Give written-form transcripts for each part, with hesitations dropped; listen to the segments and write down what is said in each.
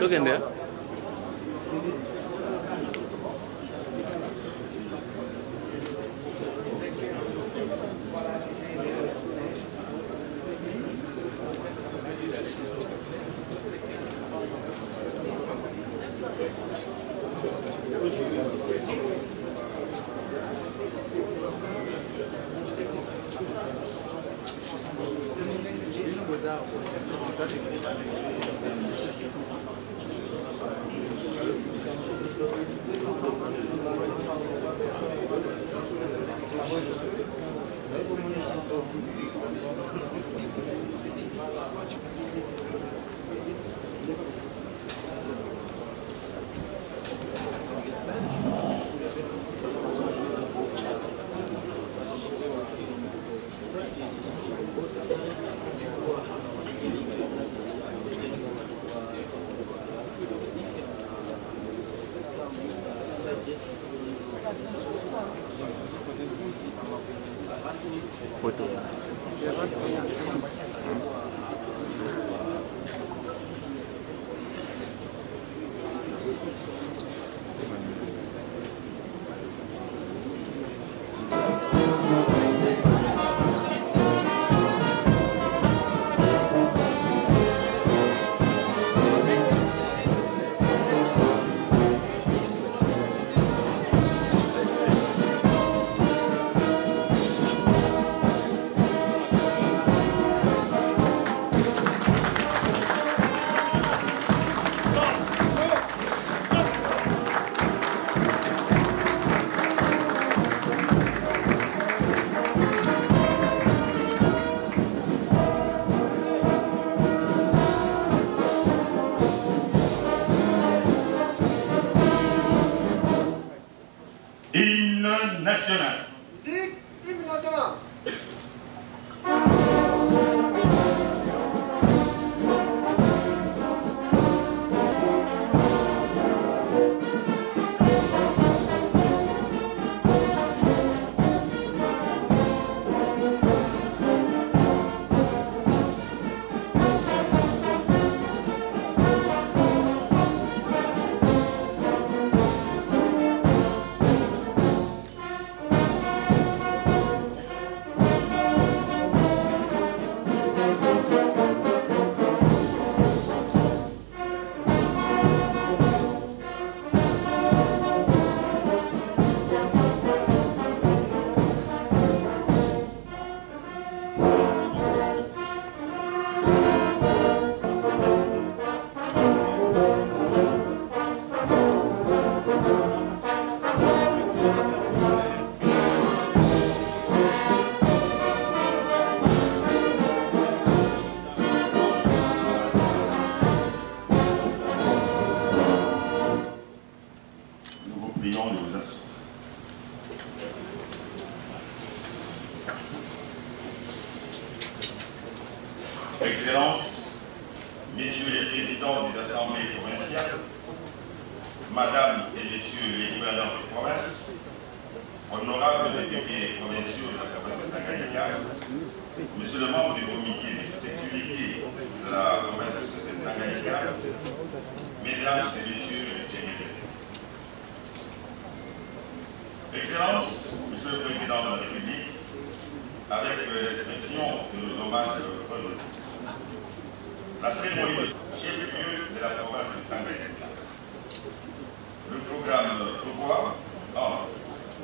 Look in there. Photo. Hymne national. Musique, hymne national. Excellences, Messieurs les présidents des assemblées provinciales, Madame et Messieurs les gouverneurs de province, honorables députés provinciaux de la province de Tanganyika, Monsieur le membre du comité de sécurité de la province de Tanganyika, Mesdames et Messieurs les sénateurs. Excellences, Monsieur le Président de la République, avec l'expression de nos hommages renouvelés, la cérémonie de chef-lieu de la province de Tanganyika. Le programme prévoit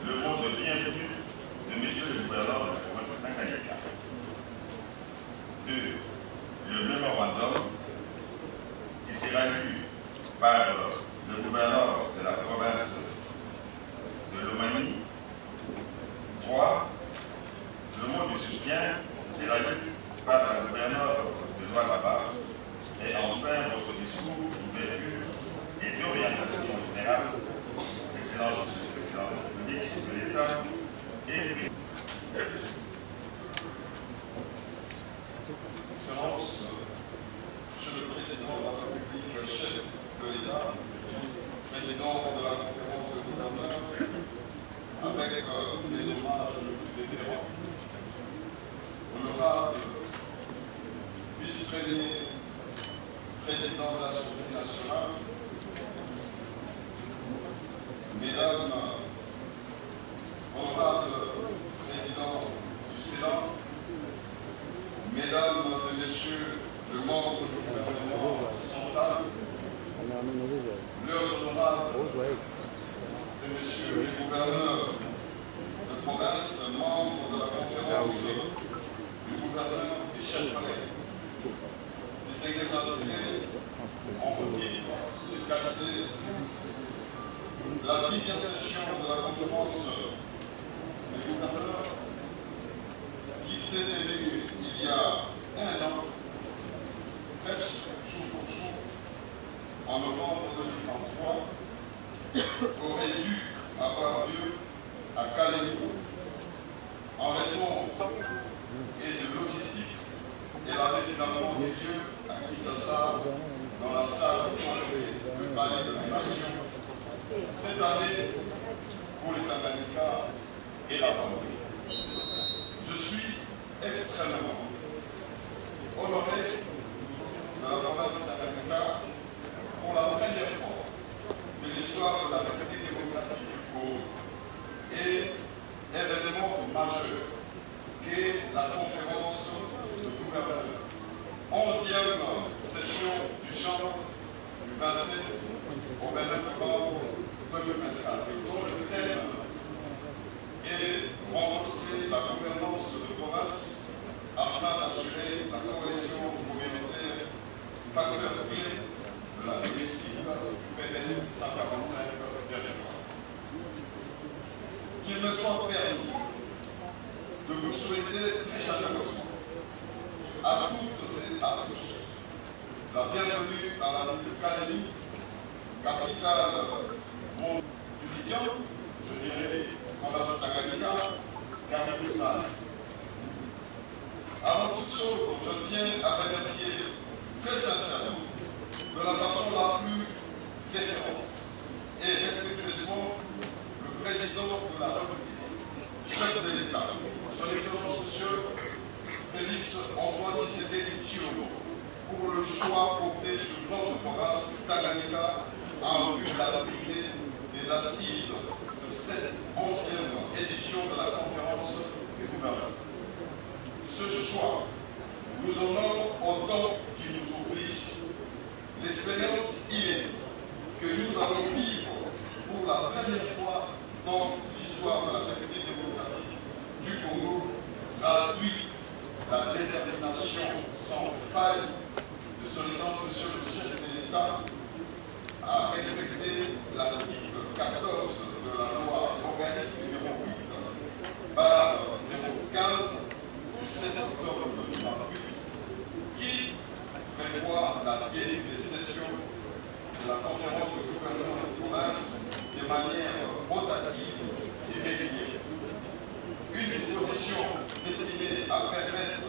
le mot de bienvenue de Monsieur le gouverneur de la province de Tanganyika. 2. Le mémorandum qui sera lu par le gouverneur de la province de Lomami. 3. Le mot de soutien sera lu par le gouverneur de Lualaba. Et enfin, votre discours d'ouverture et d'orientation générale, Excellence Monsieur le Président de la République, chef de l'État et Président de l'Assemblée nationale, Mesdames, honorables présidents du Sénat, Mesdames et Messieurs les membres du gouvernement central, leurs honorables et Messieurs les gouverneurs de province, membres de la conférence du gouverneur et chers collègues, distingués invités, en vos titres, ces qualités, la 10e session de la conférence des gouverneurs qui s'est tenue il y a un an, presque jour pour jour, en novembre 2023, aurait dû avoir lieu à Calais, en raison et de logistique, elle avait finalement eu lieu à Kinshasa, dans la salle de congrès du Palais de la Nation, cette année pour les Tanganyika et la Banque. Je suis extrêmement honoré de la province de Tanganyika pour la première fois de l'histoire de la République démocratique du Congo et événement majeur qu'est la conférence de gouverneurs. 11e session du genre du 27 au 29 novembre 2024, dont le thème est renforcer la gouvernance de province afin d'assurer la cohésion communautaire, facteur clé de la réussite du PN 145 territoire. Qu'il me soit permis de vous souhaiter très chaleureusement à toutes et à tous la bienvenue dans la ville de Kalemi, capitale du Lidjan, je dirais, province de Tanganyika, Kalemi-Sala. Avant toute chose, je tiens à remercier très sincèrement, de la façon la plus déférente et respectueusement, le président de la République, chef de l'État, son Excellence Monsieur Félix Antoine Tshisekedi Tshilombo, pour le choix porté sur notre province Tanganyika en vue de la dictée des assises de cette 11e édition de la conférence des gouverneurs. Ce choix nous honore autant qu'il nous oblige. L'expérience inédite que nous allons vivre pour la première fois dans l'histoire de la République démocratique du Congo traduit la détermination sans faille de son Excellence Monsieur le chef de l'État à respecter l'article 14 de la loi organique numéro 8 par 015 du 7 octobre 2028 qui prévoit la délibérée des sessions de la conférence de gouverneurs de province de manière rotative et régulière. Une disposition destinée à permettre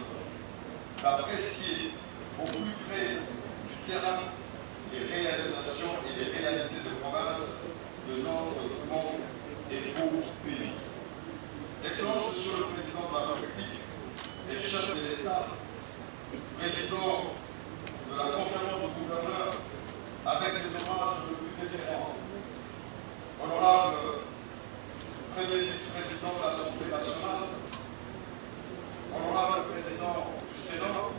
d'apprécier au plus près du terrain les réalisations et les réalités de province de notre monde et beau pays. Excellence Monsieur le Président de la République et chef de l'État, président de la conférence de gouverneurs, avec les hommages les plus déférents, honorable Premier vice-président de l'Assemblée nationale, honorable président du Sénat,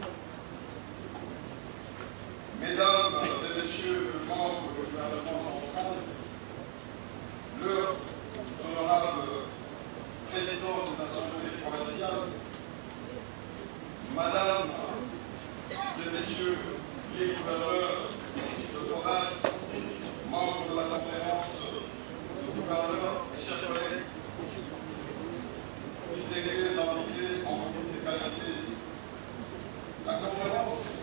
Mesdames et Messieurs les membres du gouvernement central, leurs honorables présidents des assemblées provinciales, Madame et Messieurs les gouverneurs de province, membres de la conférence de gouverneurs et chers collègues, distingués invités en toutes ces qualités, la conférence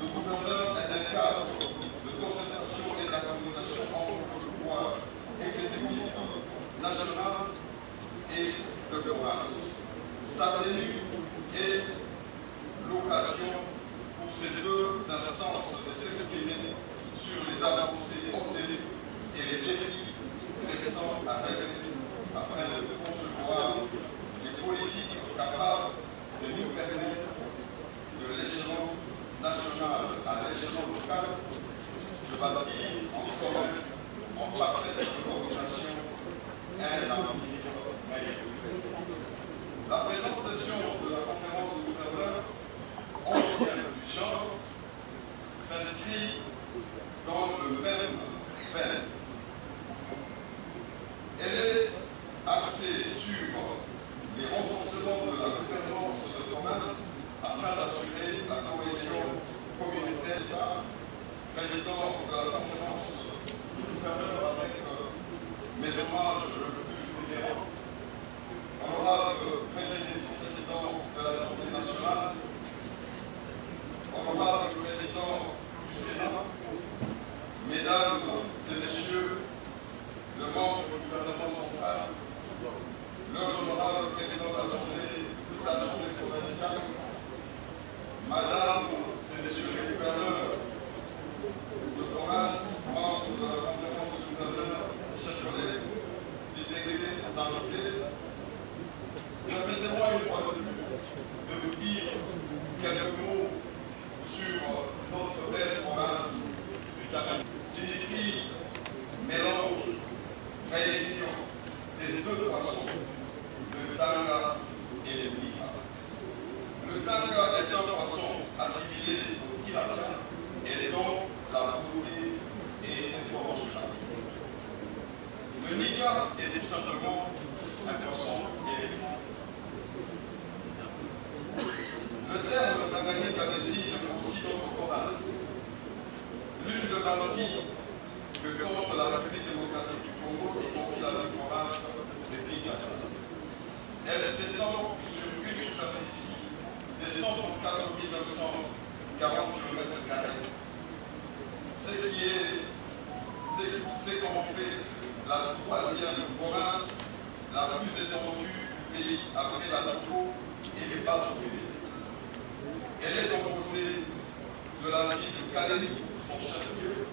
de gouverneurs est un cadre de concertation et d'harmonisation entre le pouvoir exécutif national et de province. Sa tenue est l'occasion pour ces deux instances de s'exprimer sur les avancées obtenues et les défis restants à régler afin de concevoir les politiques capables de nous permettre de l'échelon national à l'échelon local territoire occupé. Elle est composée de la ville de Kalemi, son chef-lieu,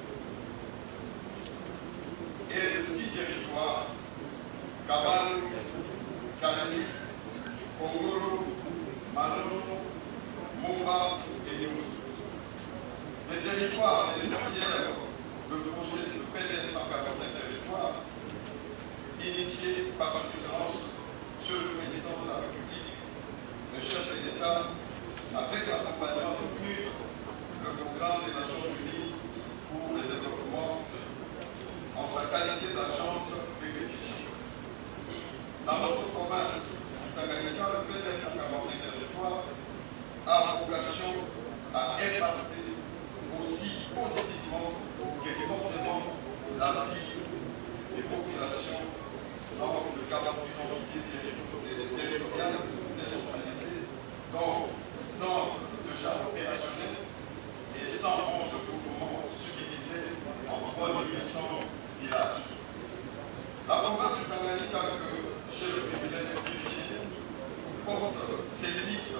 et de 6 territoires, Kabal, Kalemi, Kongolo, Manono, Momba et Nyusu. Les territoires bénéficiaires de projet de PDL 145 territoires, initié par son excellence, Monsieur le Président de la République, le chef de l'État, avec l'accompagnement de PNUD, le programme des Nations Unies pour le développement, en sa qualité d'agence d'exécution. Dans notre province du Tanganyika, le PDL 145 territoires a vocation à impacter aussi positivement que fortement la vie des populations dans le cadre d'une entité territoriale décentralisée, dont nombre déjà opérationnel et 111 groupements subdivisés en 3800 villages. La province du Tanganyika que j'ai le privilège de diriger porte ses limites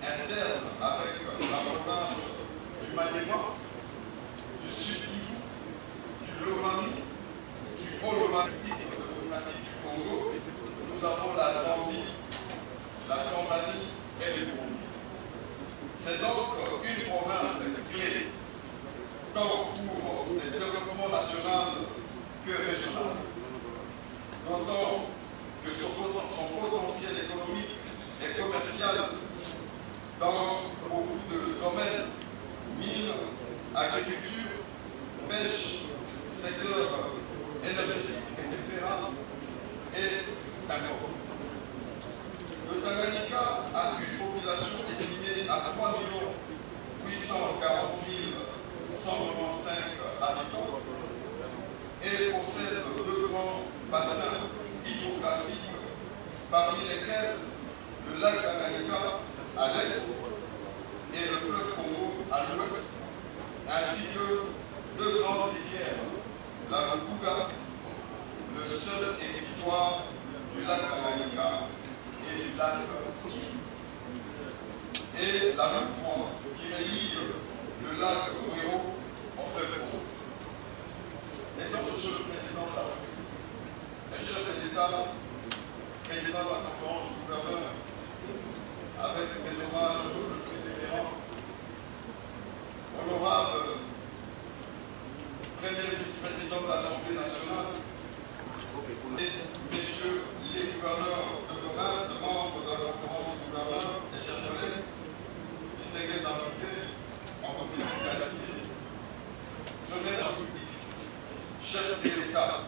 internes avec la province du Maniema, du Sud-Kivu, du Lomami, du Haut-Lomami, démocratique du Congo. Nous avons la Zambie, la Tanzanie et le Burundi. C'est donc une province clé, tant pour le développement national que régional. D'autant que son potentiel économique et commercial dans beaucoup de domaines, mines, agriculture, pêche, secteur énergétique, etc., est important. Le Tanganyika a une population estimée à 3 840 195 habitants et possède 2 grands bassins hydrographiques, parmi lesquels le lac Tanganyika à l'est et le fleuve Congo à l'ouest, ainsi que 2 grandes rivières, la Rukuga, le seul exutoire du lac Tanganyika et du lac Kivu, et la Louvoie qui relie le lac Mouéro au fleuve Congo. Excellence, Monsieur le Président de la République, le chef de l'État, président de la conférence du gouverneur, avec mes hommages le plus déférents, honorable premier vice-président de l'Assemblée nationale, et messieurs les gouverneurs de province, membres de la conférence du gouverneur, et chers collègues, distingués invités, en votre qualité, je mets la République, chef de l'État,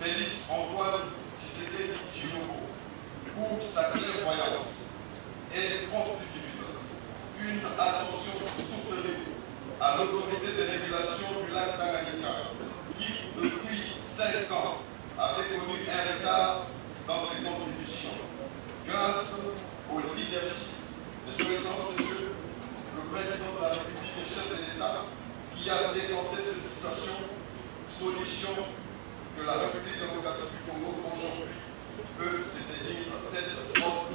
Félix Antoine Tshisekedi Tshilombo, pour sa clairvoyance et promptitude, une attention soutenue à l'autorité de régulation du lac Tanganyika, qui, depuis 5 ans, avait connu un retard dans ses contributions, grâce au leadership de son Excellence Monsieur le Président de la République et chef de l'État, qui a décanté cette situation, solution que la République démocratique du Congo aujourd'hui peut se tenir tête haute.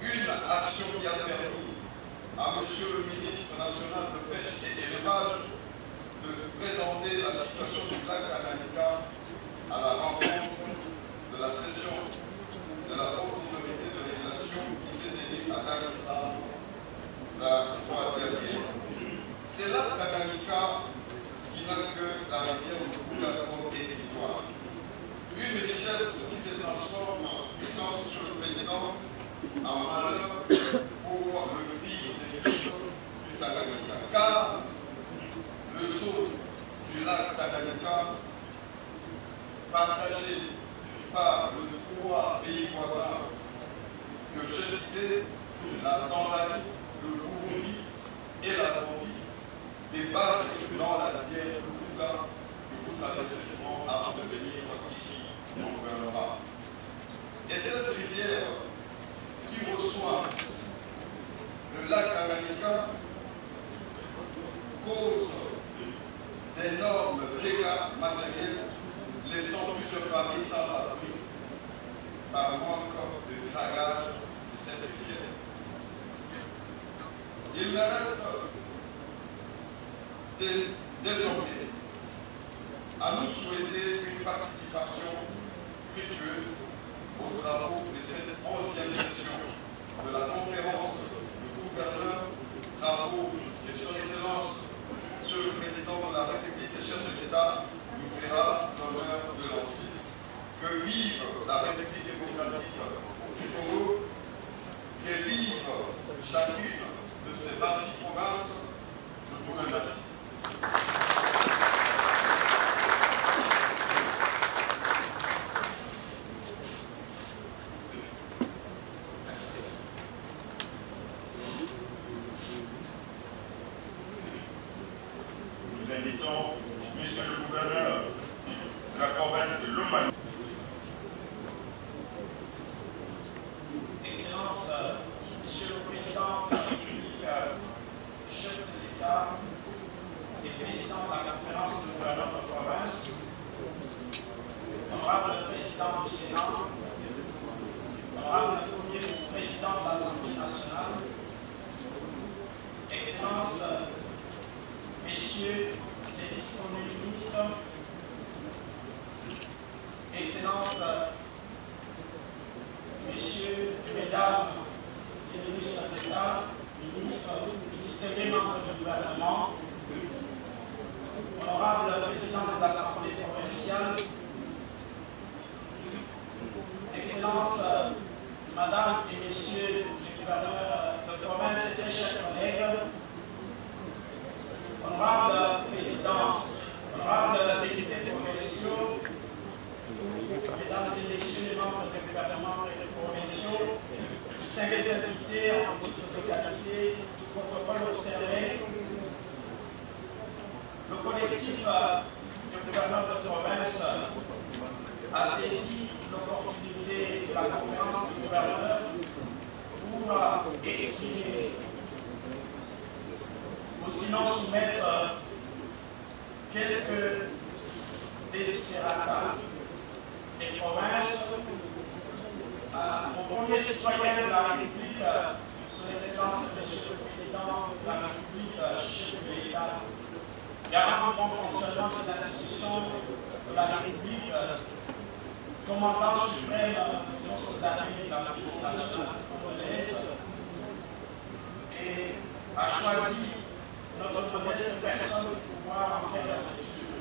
Une action qui a permis à Monsieur le ministre national de Pêche et Élevage de présenter la situation du lac Tanganyika à la rencontre de la session de la haute autorité de régulation qui s'est tenue à Dar es Salaam la fois dernière. C'est là Tanganyika qui n'a que la rivière Rukuga comme exutoire. Une richesse qui se transforme en puissance sur le président en malheur pour le fils et fils du Tanganyika. Car le saut du lac Tanganyika, partagé par les 3 pays voisins que j'ai cités, la Tanzanie, le Burundi et la Zambie, débarquent dans la rivière Rukuga que vous traversez souvent avant de venir ici au gouvernement. Et cette rivière qui reçoit le lac Tanganyika cause d'énormes dégâts matériels, laissant plusieurs familles sans abri par manque de dragage de cette rivière. Il me reste désormais à nous souhaiter une participation fructueuse aux travaux de cette 11e session de la conférence du gouverneur, travaux que son Excellence, Monsieur le Président de la République et chef de l'État, nous fera l'honneur de lancer. Que vive la République démocratique du Congo, que vive chacune de ces 26 provinces. Je vous remercie. Nous invitons Monsieur le gouverneur de la province de Lomami. Excellence, Monsieur le Président de la République, chef de l'État et président de la conférence du gouverneur de la province, honorable président du Sénat, honorable premier vice-président de l'Assemblée nationale, Excellence, Messieurs les vice-premiers ministres, Excellence, Messieurs et Mesdames les ministres d'État, ministériels membres du gouvernement, honorable président des assemblées provinciales, Excellences, Madame et Messieurs les gouverneurs de province et très chers collègues, honorable président, honorable députés provinciaux, mesdames et messieurs les membres du gouvernement provinciaux, distingués invités en toutes les qualités, du protocole observé, le collectif du gouverneur de province a saisi l'opportunité de la conférence du gouverneur pour exprimer ou sinon soumettre quelques desiderata des provinces au premier citoyen de la République, son Excellence, Monsieur le Président de la République, chef de l'État, garant du bon fonctionnement des institutions de la République, commandant suprême des forces armées de la police nationale congolaise, et a choisi notre modeste personne pour pouvoir en faire la lecture.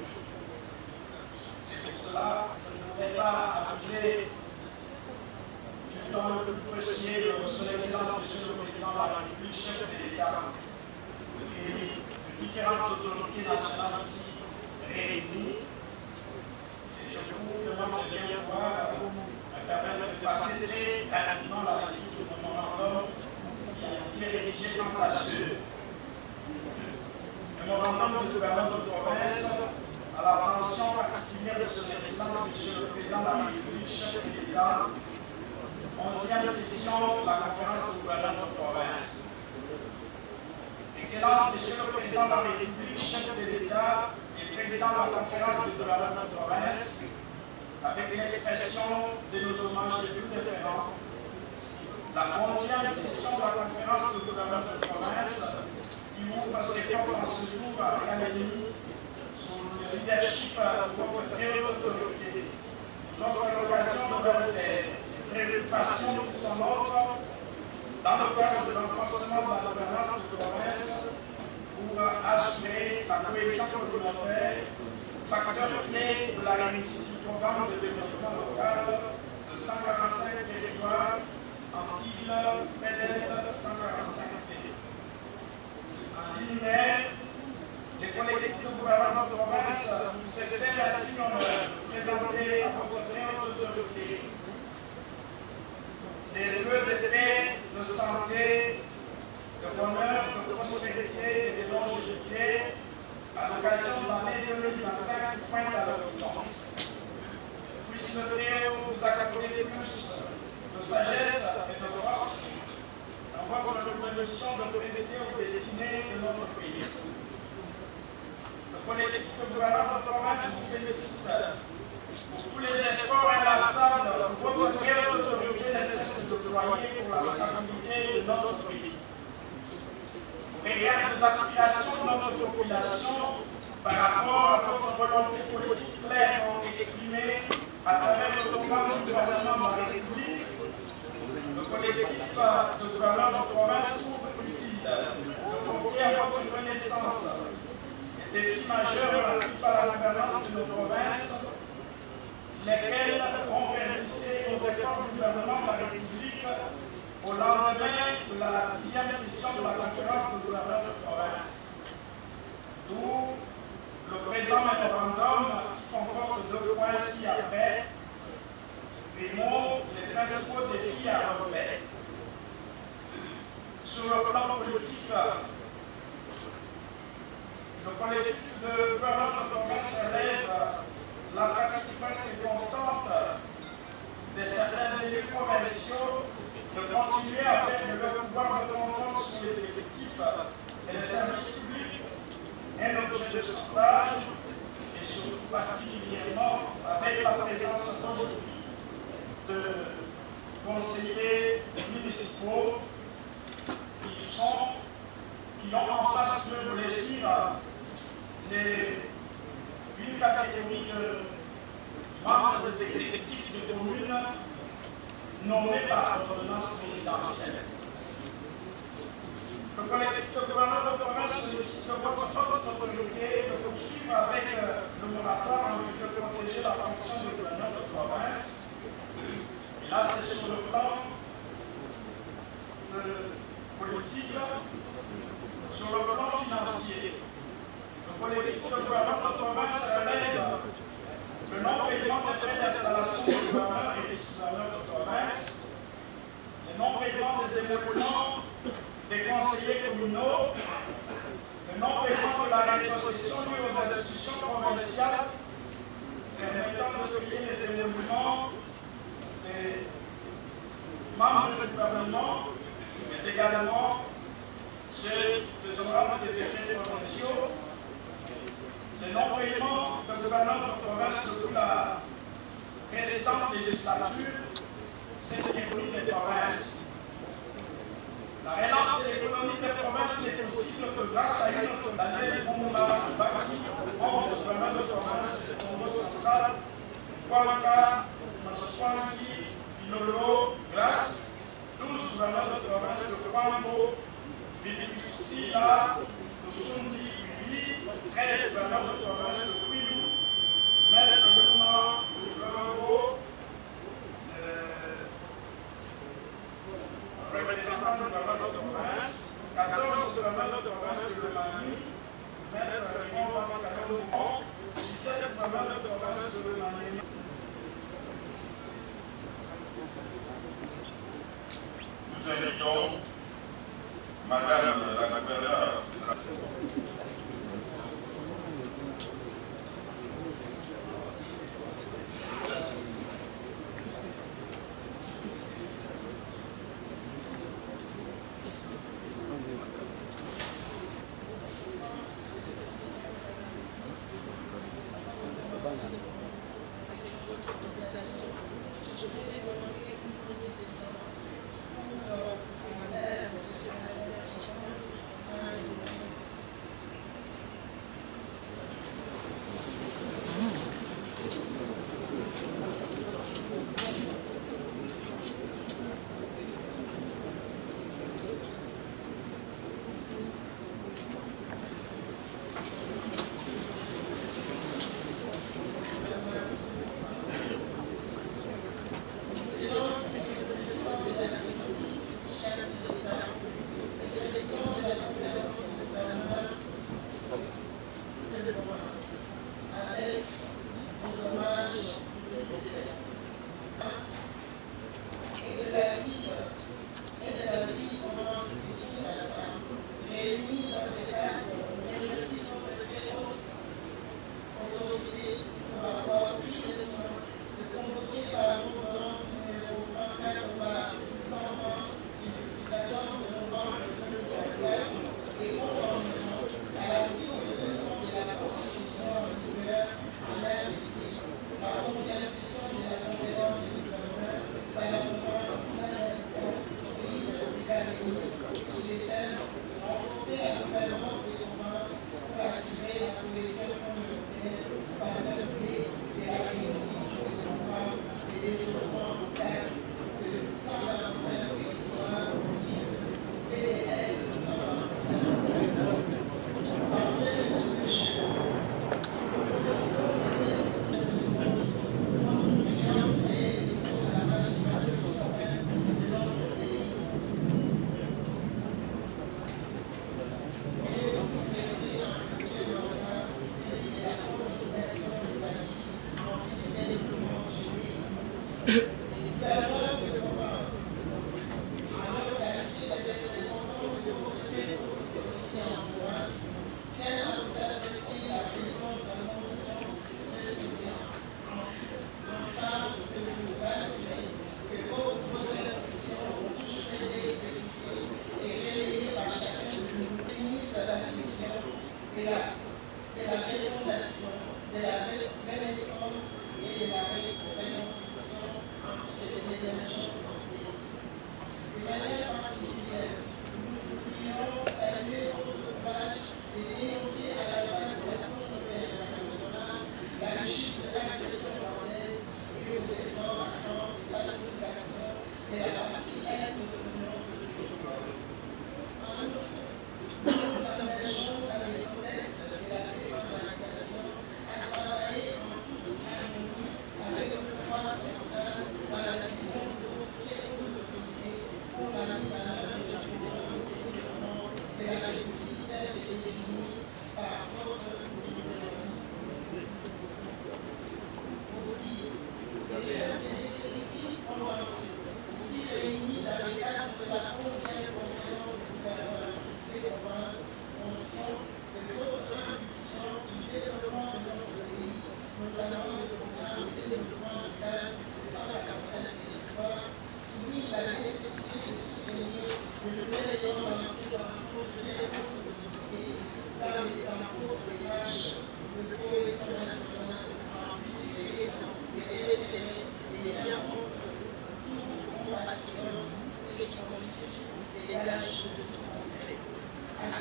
C'est pour cela que je ne voudrais pas abuser du temps le plus précieux de son Excellence, Monsieur le Président de la République, chef de l'État, et de différentes autorités nationales ici réunies. Et je vous demande de bien voir, me permettre de passer très rapidement la lecture de mon memorandum qui a été rédigé quant à ce memorandum du gouverneur de province à l'attention particulière de son Excellence, Monsieur le Président de la République, chef de l'État, 11e session de la conférence du gouverneur de province. Excellence, Monsieur le Président de la République, chef de l'État et président de la conférence du gouverneur de province, avec l'expression de nos hommages les plus déférents, la 11e session de la conférence du gouverneur de province, qui ouvre ses portes en ce jour à l'académie sous le leadership de votre très haute autorité, nous offre l'occasion de voir des préoccupations qui sont nôtres dans le cadre de renforcement de la gouvernance de province pour assurer la cohésion communautaire, facteur clé de la réussite du programme de développement local de 145 territoires en cible PDL 145T. En liminaire, les collectifs de gouvernement de province se fait ainsi l'honneur de présenter à votre très haute autorité des vœux de paix, de santé, de bonheur, de prospérité et de longévité à l'occasion de l'année 2025 qui pointe à l'horizon. Puisse le Très-Haut vous accorder plus de sagesse et de force dans votre mission de présider aux destinées de notre pays. Le collectif de gouvernement de province vous félicite pour tous les efforts inlassables que votre très haute autorité ne cesse de déployer pour la stabilité de notre pays. Pour réelles aspirations de notre population par rapport à votre volonté politique clairement exprimée à travers le programme du gouvernement de la République. Le collectif de gouverneurs de province trouve utile de porter à votre connaissance les défis majeurs relatifs à la gouvernance de nos provinces, lesquels ont persisté aux efforts du gouvernement de la République au lendemain de la 10e session de la conférence de gouverneurs de province. D'où le présent mémorandum qui comporte 2 points ci-après. Primo, les principaux défis à relever. Sur le plan politique, le collectif de gouverneurs de province relève la pratique presque constante de certains élus provinciaux de continuer à faire de leur pouvoir de contrôle sur les effectifs et les services publics un objet de sondage, et surtout particulièrement avec la présence aujourd'hui de conseillers municipaux qui ont en face de, je voulais dire, une catégorie de membres des exécutifs de communes nommés par ordonnance présidentielle. Le collectif de gouverneurs de province sollicite votre autorité de poursuivre avec le moratoire en vue de protéger la fonction de gouverneur de province. Et là, c'est sur le plan politique, sur le plan financier. Le collectif de gouverneurs de province relève le non-paiement des frais d'installation des gouverneurs et des sous-gouverneurs de province, le non-paiement des émoluments des conseillers communaux, le non-paiement de la rétrocession liée aux institutions provinciales permettant de payer les émoluments des membres du gouvernement, mais également ceux des honorables des décrets provinciaux, le non-paiement de gouverneurs de province depuis la précédente législature, c'est l'économie des provinces. La relance de l'économie des provinces n'est possible que grâce à une autre Daniel Moumba Baki, 11 gouverneurs de province du Congo central, Kouaka, Mansouangi, Pilolo, Grasse, 12 gouverneurs de province de Kwango, Bidibissila, Susundi, Uli, 13 gouverneurs de province de Kwilu, Maître Luna, Lukango, représentant du gouvernement de province, 14 gouverneurs de province de Mani, Maître Raymond Van Kalomon, 17 gouverneurs de province de Mani. Nous invitons Madame la gouverneure de la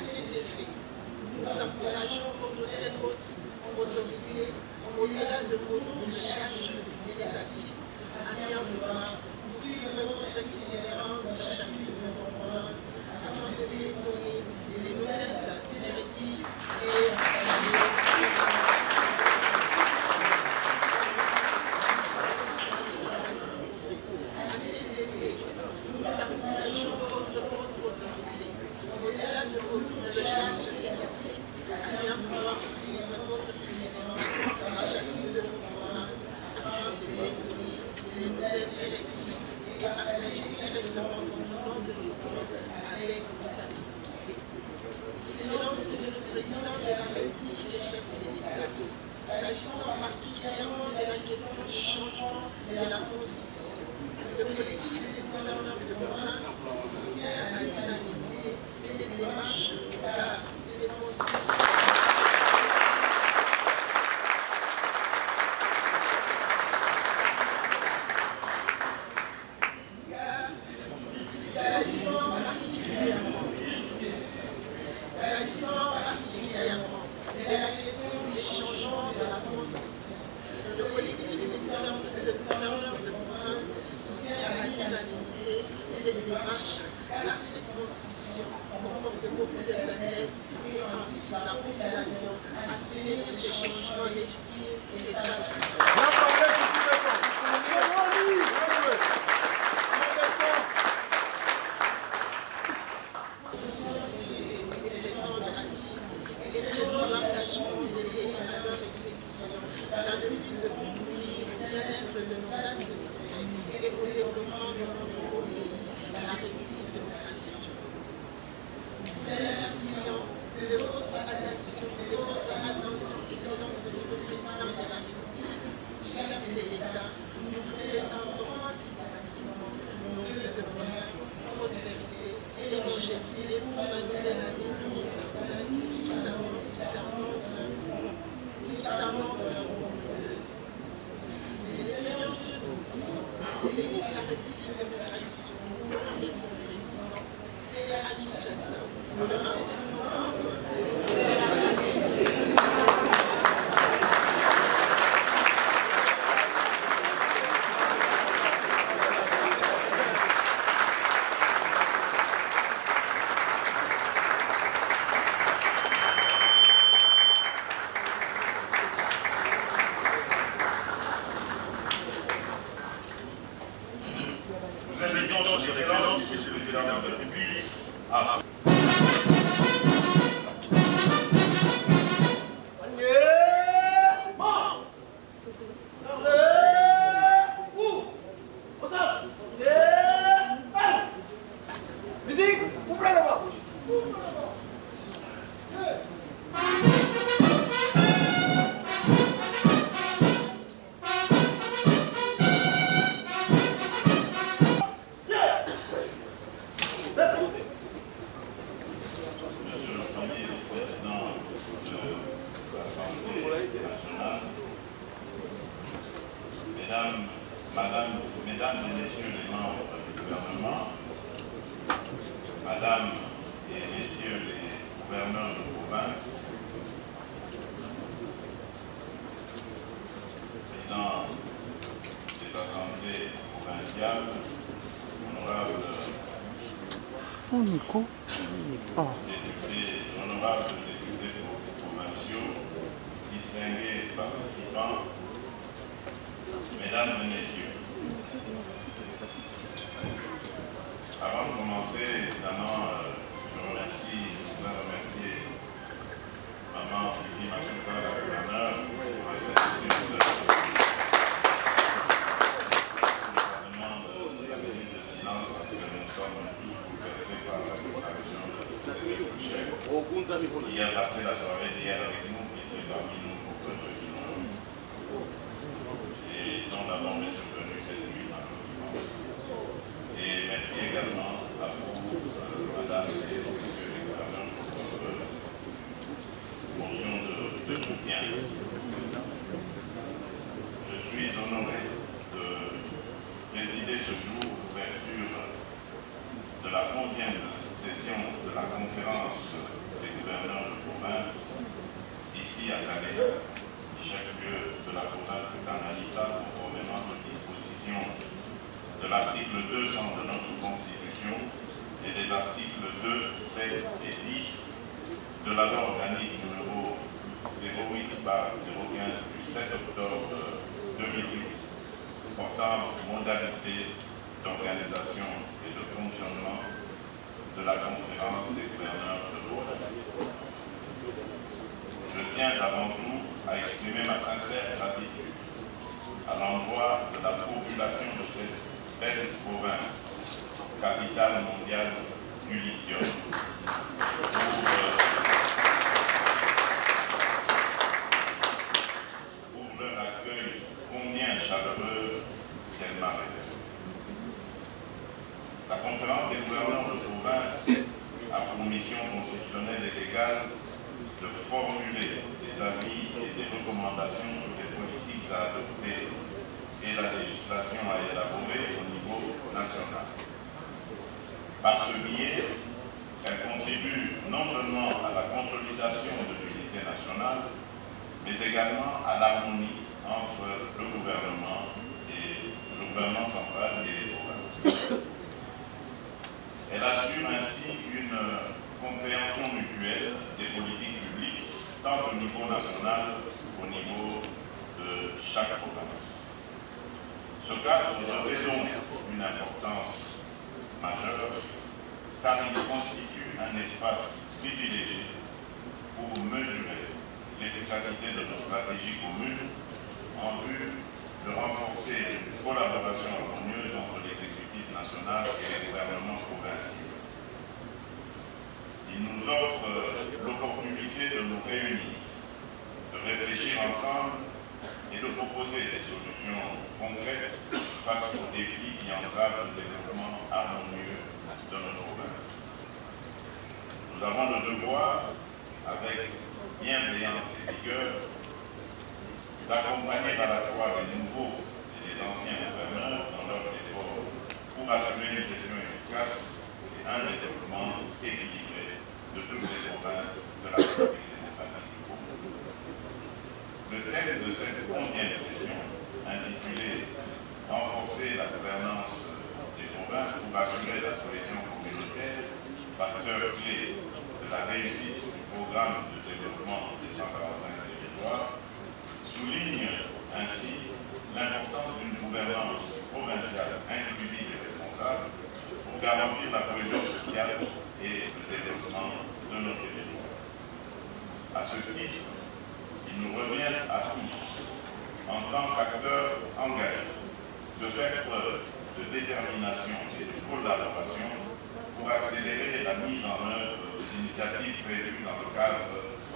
cet effet, nous encourageons votre très haute autorité, au-delà de vos noms de charge et d'état-civil, à bien vouloir suivre votre itinérance dans chacune de vos provinces, afin de donner les nouvelles directives et au-delà de vos tours de charge et d'état-civil, à bien vouloir suivre votre itinérance dans chacune de vos provinces, afin de donner les nouvelles directives et partager directement votre nom de mission avec vos administrés. Excellence, Monsieur le Président de la République et chef de l'État, s'agissant particulièrement de la question du changement de la Constitution, le collectif des gouverneurs de province soutient à l'unanimité cette démarche car cette Constitution comporte beaucoup de faiblesses et invite la population à suivre ces changements légitimes et l'engagement de veiller à leur exécution dans le but de contribuer au bien-être de nos administrés et au développement de notre beau pays, la République démocratique du Congo. Remercions de votre attention, Excellence, Monsieur le Président de la République, chef de l'État, nous vous présentons anticipativement nos vœux de bonheur, prospérité et longévité pour la nouvelle année 2025 qui s'annonce heureuse. Les Seigneurs Dieu tous, bénissent la République démocratique du Congo et son président, et à Kinshasa. Le Nous invitons donc Son Excellence, Monsieur le Président de la République, à Musique, ouvrez la voix. Monsieur le Premier Président de l'Assemblée nationale, Mesdames et Messieurs les membres du gouvernement, Madame et Messieurs les gouverneurs de province, Président des assemblées provinciales, honorables députés provinciaux, distingués participants, Mesdames et Messieurs, avant de commencer, évidemment, je voudrais remercier Maman Fifi Machuka, la gouverneure, pour cette étude. Je demande la minute de silence parce que nous sommes tous bouleversés par la disparition de cet être cher qui a passé la soirée d'hier avec nous, qui était parmi nous pour ceux qui l'ont et dont l'avons bien survenu cette nuit malheureusement. Et merci également à vous, Madame et Messieurs les gouverneurs, pour votre motion de soutien. Je suis honoré de présider ce jour d'ouverture de la 11e session de la conférence la loi organique numéro 08/015 du 7 octobre 2008 portant modalités d'organisation et de fonctionnement de la conférence des gouverneurs de province. Je tiens avant tout à exprimer ma sincère gratitude à l'endroit de la population de cette belle province, capitale mondiale du lithium, pour leur accueil combien chaleureux qu'elle m'a réservé. La conférence des gouverneurs de province a pour mission constitutionnelle et légale de formuler des avis et des recommandations sur les politiques à adopter et la législation à élaborer au niveau national. Par ce biais, elle contribue non seulement à la consolidation de l'unité nationale, mais également à l'harmonie entre le gouvernement central et les provinces. Elle assure ainsi une compréhension mutuelle des politiques publiques, tant au niveau national qu'au niveau de chaque province. Ce cadre revêt donc une importance majeure, car il constitue un espace privilégié pour mesurer l'efficacité de nos stratégies communes en vue de renforcer une collaboration harmonieuse entre l'exécutif national et les gouvernements provinciaux. Il nous offre l'opportunité de nous réunir, de réfléchir ensemble et de proposer des solutions concrètes face aux défis qui entravent le développement harmonieux de notre province. Nous avons le devoir, avec bienveillance et vigueur, d'accompagner à la fois les nouveaux et les anciens gouverneurs dans leurs efforts pour assurer une gestion efficace et un développement équilibré de toutes les provinces de la République démocratique du Congo. Le thème de cette 11e session, intitulée « Renforcer la gouvernance des provinces pour assurer la cohésion communautaire, facteur clé de la réussite du programme de développement des 145 territoires », souligne ainsi l'importance d'une gouvernance provinciale inclusive et responsable pour garantir la cohésion sociale et le développement de nos territoires. À ce titre, il nous revient à tous, en tant qu'acteurs engagés, de faire preuve de détermination et de collaboration pour accélérer la mise en œuvre des initiatives prévues dans le cadre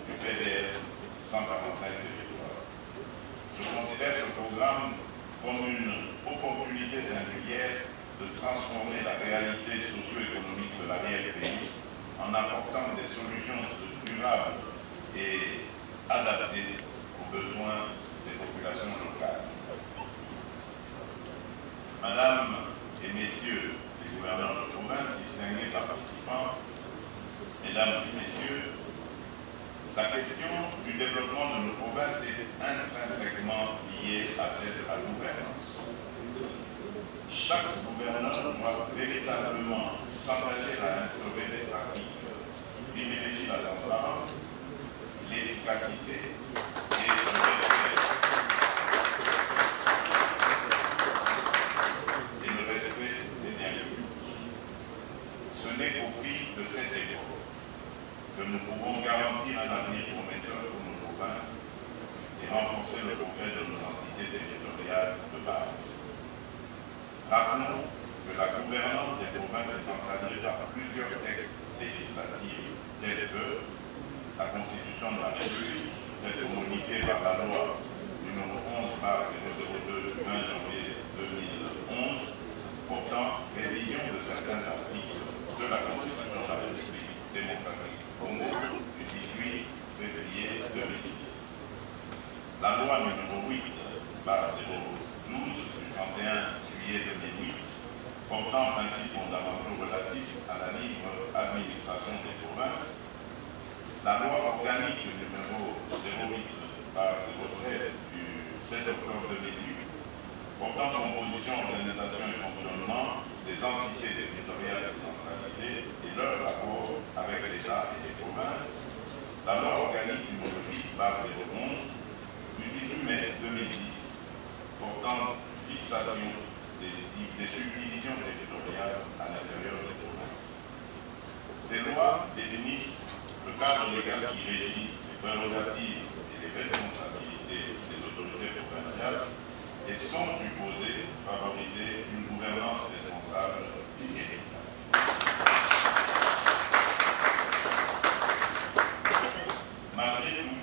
du PDR 145 territoires. Je considère ce programme comme une opportunité singulière de transformer la réalité socio-économique de l'arrière-pays en apportant des solutions durables et adaptées aux besoins des populations locales. Madame et Messieurs les gouverneurs de province, distingués participants, Mesdames et Messieurs, la question du développement de nos provinces est intrinsèquement liée à celle de la gouvernance. Chaque gouverneur doit véritablement s'engager à instaurer des pratiques qui privilégient la transparence, l'efficacité et le respect des biens publics. Ce n'est qu'au prix de cet effort que nous pouvons garantir un avenir prometteur pour nos provinces et renforcer le progrès de nos entités territoriales de base. Rappelons que la gouvernance des provinces est encadrée par plusieurs textes législatifs tels que la Constitution de la République, telle que modifiée par la loi numéro 11/002 du 20 janvier 2011, portant révision de certains articles de la Constitution de la République démocratique du Congo du 18 février 2006. La loi numéro 8/012 du 31 juillet 2008, portant principes fondamentaux relatifs à la libre administration des provinces, la loi organique numéro 08/016 du 7 octobre 2008, portant composition, organisation et fonctionnement des entités territoriales décentralisées et leur rapport avec l'État et les provinces, légal qui régit les prérogatives et les responsabilités des autorités provinciales et sont supposés favoriser une gouvernance responsable et efficace. Malgré tout,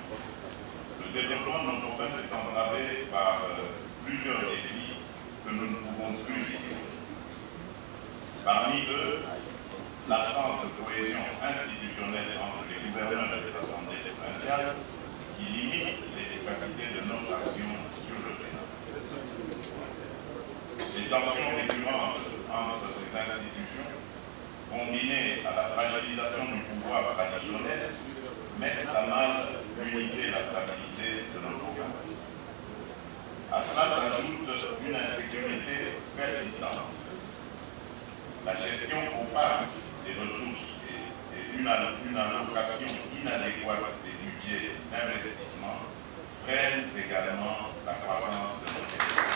le développement de nos provinces est entravé par plusieurs défis que nous ne pouvons plus ignorer. Parmi eux, l'absence de cohésion institutionnelle entre les gouverneurs et les assemblées provinciales qui limite l'efficacité de notre action sur le terrain. Les tensions récurrentes entre ces institutions, combinées à la fragilisation du pouvoir traditionnel, mettent à mal l'unité et la stabilité de nos provinces. À cela s'ajoute une insécurité persistante. La gestion opaque des ressources et une allocation inadéquate des budgets d'investissement freinent également la croissance de nos territoires.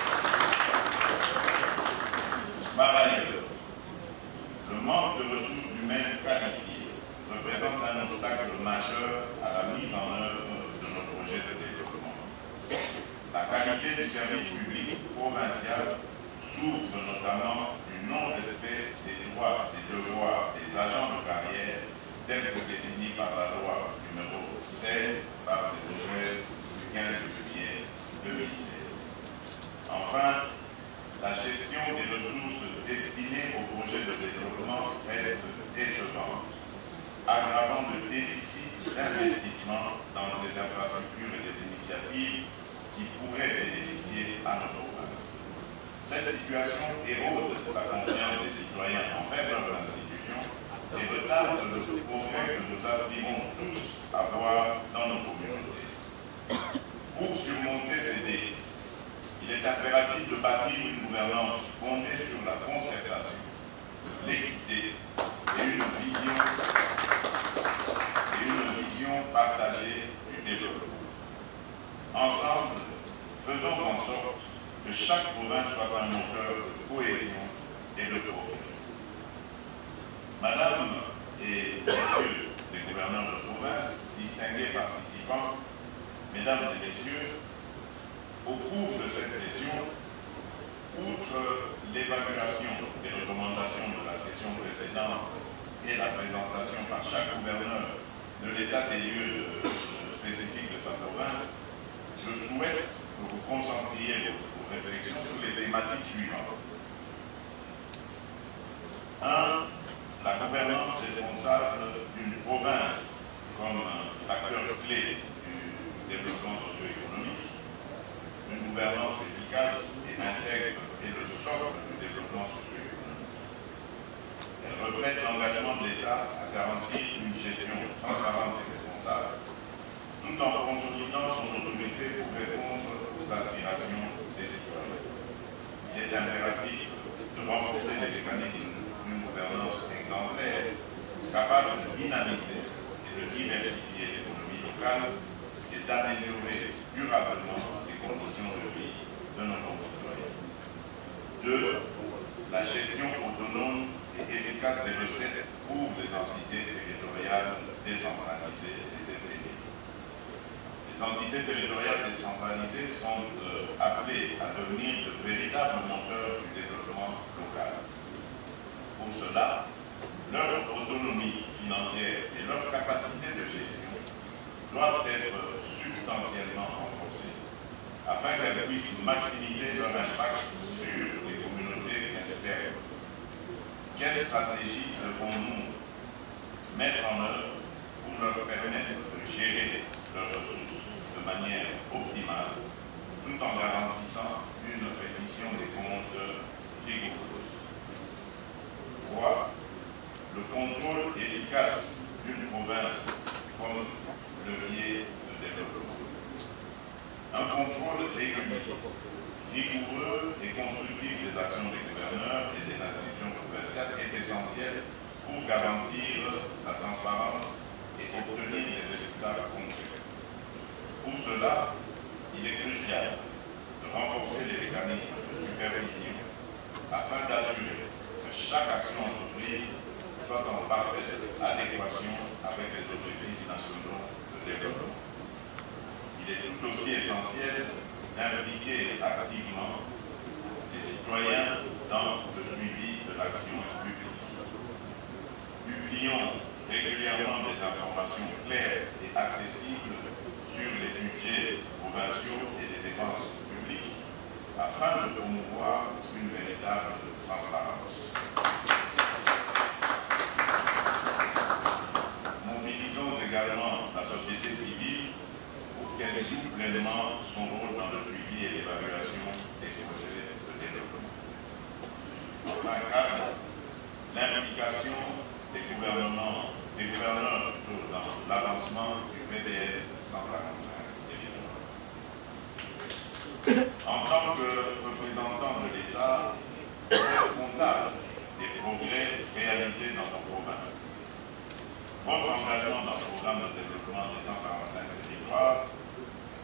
Par ailleurs, le manque de ressources humaines qualifiées représente un obstacle majeur à la mise en œuvre de nos projets de développement. La qualité du service public provincial souffre notamment du non-respect des droits et devoirs des agents de carrière tels que définis par la loi numéro 16 par le 13 du 15 juillet 2016. Enfin, la gestion des ressources destinées aux projets de développement reste décevante, aggravant le déficit d'investissement dans des infrastructures et des initiatives qui pourraient bénéficier à nos provinces. Cette situation érode la confiance des citoyens envers leurs institutions et retarde le progrès que nous aspirons tous à voir dans nos communautés. Pour surmonter ces défis, il est impératif de bâtir une gouvernance fondée sur la concertation, l'équité et une vision partagée du développement. Ensemble, faisons en sorte que chaque province soit un moteur de cohésion et de progrès. Madame et Messieurs les gouverneurs de province, distingués participants, Mesdames et Messieurs, au cours de cette session, outre l'évaluation des recommandations de la session précédente et la présentation par chaque gouverneur de l'état des lieux spécifiques de sa province, je souhaite que vous concentriez vos réflexions sur les thématiques suivantes. 1. La gouvernance responsable d'une province comme facteur clé du développement socio-économique. Une gouvernance efficace et intègre est le socle du développement socio-économique. Elle reflète l'engagement de l'État à garantir une gestion transparente et responsable, tout en consolidant son autorité pour répondre aux aspirations des citoyens. Il est impératif de renforcer les mécanismes d'une gouvernance exemplaire, capable de dynamiser et de diversifier l'économie locale et d'améliorer durablement les conditions de vie de nos concitoyens. 2. La gestion autonome et efficace des recettes pour les entités territoriales décentralisées et déléguées. Les entités territoriales décentralisées sont appelées à devenir de véritables moteurs du développement local. Pour cela, leur autonomie financière et leur capacité de gestion doivent être substantiellement renforcées afin qu'elles puissent maximiser leur impact sur les communautés qu'elles servent. Quelle stratégie devons-nous mettre en œuvre pour leur permettre de gérer leurs ressources de manière optimale, tout en garantissant une reddition des comptes rigoureuse? 3. Le contrôle efficace d'une province comme levier de développement. Un contrôle régulier, rigoureux et constructif des actions des gouverneurs et des institutions provinciales est essentiel pour garantir la transparence et obtenir des résultats concrets. Pour cela, il est crucial de renforcer les mécanismes de supervision afin d'assurer que chaque action entreprise soit en parfaite adéquation avec les objectifs nationaux de développement. Il est tout aussi essentiel d'impliquer activement les citoyens dans le suivi de l'action publique. Publions régulièrement des informations claires et accessibles sur les budgets provinciaux et les dépenses publiques afin de promouvoir une véritable transparence. Mobilisons également la société civile pour qu'elle joue pleinement son rôle dans le suivi et l'évaluation des projets de développement. Enfin, 4. L'implication des gouverneurs dans l'avancement du PDL 145, évidemment. En tant que représentant de l'État, vous êtes comptable des progrès réalisés dans nos provinces. Votre engagement dans le programme de développement des 145 territoires,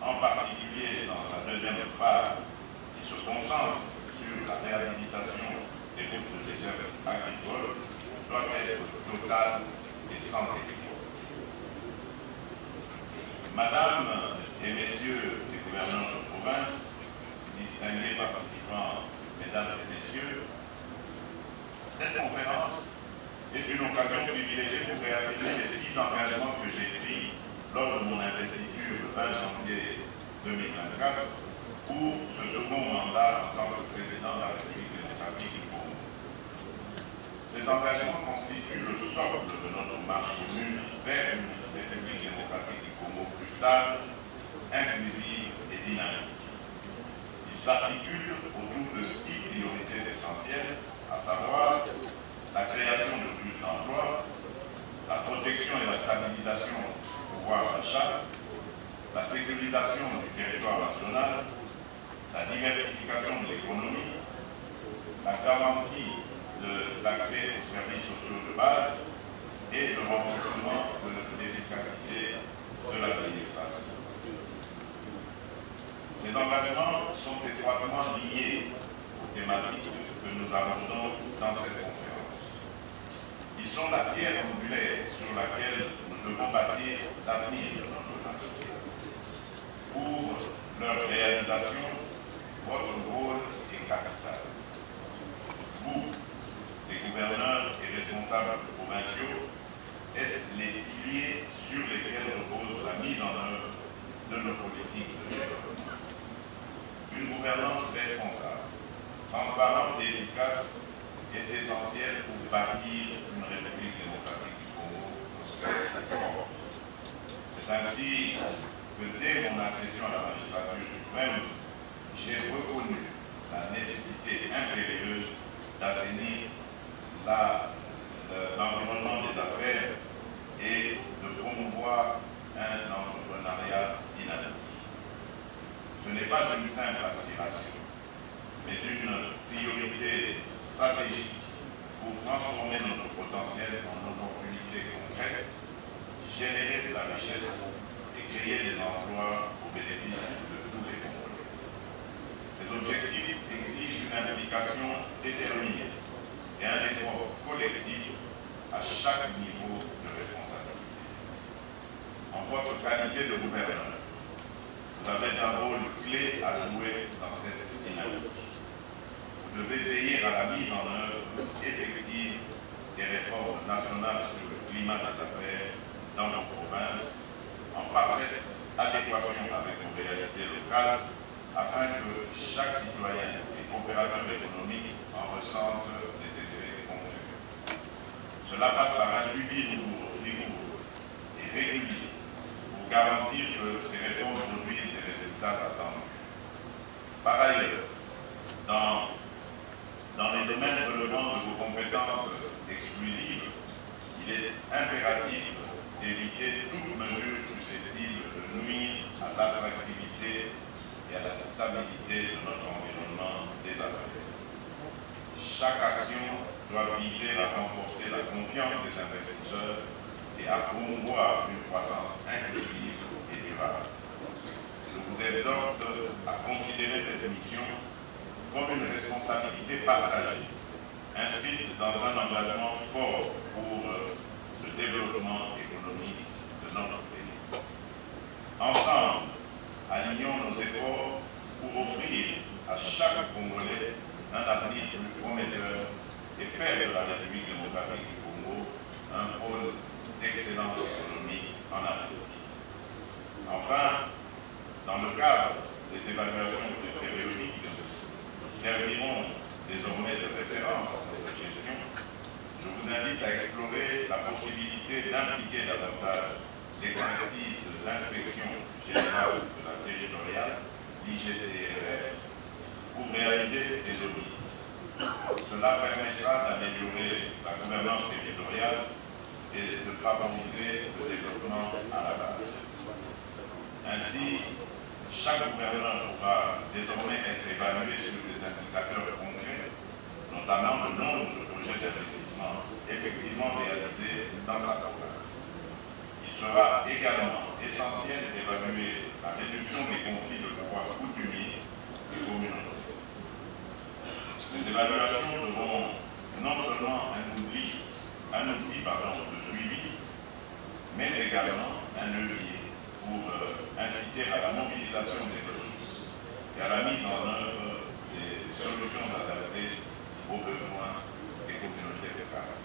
en particulier dans sa deuxième phase, qui se concentre sur la réhabilitation des routes de dessert agricole, doit être total et sans équivoque. Madame et messieurs les gouverneurs de province, distingués participants, mesdames et messieurs, cette conférence est une occasion privilégiée pour réaffirmer les 6 engagements que j'ai pris lors de mon investiture le 20 janvier 2024 pour ce second mandat en tant que président de la République démocratique du Congo. Ces engagements constituent le socle de notre marche commune vers une République démocratique du Congo plus stable, inclusive et dynamique. Ils s'articulent autour de 6 priorités essentielles, à savoir la création de plus d'emplois, la protection et la stabilisation du pouvoir d'achat, la sécurisation du territoire national, la diversification de l'économie, la garantie de l'accès aux services sociaux de base et le renforcement de l'efficacité de l'administration. Ces engagements sont étroitement liés aux thématiques que nous abordons dans cette conférence. Ils sont la pierre angulaire sur laquelle nous devons bâtir l'avenir de notre nation. Pour leur réalisation, votre rôle est capital. Vous, les gouverneurs et responsables provinciaux, êtes les piliers sur lesquels repose la mise en œuvre de nos politiques de développement. Une gouvernance responsable, transparente et efficace est essentielle pour bâtir une République démocratique du Congo prospère et forte. C'est ainsi que dès mon accession à la magistrature suprême, j'ai reconnu la nécessité impérieuse d'assainir l'environnement des affaires et de promouvoir un entrepreneuriat dynamique. Ce n'est pas une simple aspiration, mais une priorité stratégique pour transformer notre potentiel en opportunités concrètes, générer de la richesse et créer des emplois au bénéfice de tous les Congolais. Ces objectifs exigent une implication déterminée et un effort collectif à chaque niveau de responsabilité. En votre qualité de gouverneur, vous avez un rôle clé à jouer dans cette dynamique. Vous devez veiller à la mise en œuvre effective des réformes nationales sur le climat des affaires dans nos provinces, en parfaite adéquation avec nos réalités locales, afin que chaque citoyen et opérateur économique en ressente des effets concrets. Cela passe par un suivi rigoureux et régulier pour garantir que ces réformes produisent des résultats attendus. Par ailleurs, dans les domaines relevant de vos compétences exclusives, il est impératif d'éviter toute mesure susceptible de nuire à l'attractivité et à la stabilité de notre environnement des affaires. Chaque action doit viser à renforcer la confiance des investisseurs et à promouvoir une croissance inclusive et durable. Je vous exhorte à considérer cette mission comme une responsabilité partagée inscrite dans un engagement fort pour le développement économique de notre pays. Ensemble, alignons nos efforts pour offrir à chaque Congolais un avenir plus prometteur et faire de la République démocratique du Congo un pôle d'excellence économique en Afrique. Enfin, dans le cadre des évaluations périodiques qui serviront désormais de référence à notre gestion, je vous invite à explorer la possibilité d'impliquer davantage l'expertise de l'inspection générale de la territoriale, l'IGTRF, pour réaliser des audits. Cela permettra d'améliorer la gouvernance territoriale et de favoriser le développement à la base. Ainsi, chaque gouverneur pourra désormais être évalué sur des indicateurs concrets, notamment le nombre de projets d'investissement effectivement réalisés dans sa province. Il sera également essentiel d'évaluer la réduction des conflits de pouvoir coutumiers et communautaires. Ces évaluations seront non seulement un outil de suivi, mais également un levier pour inciter à la mobilisation des ressources et à la mise en œuvre des solutions adaptées aux besoins des communautés locales.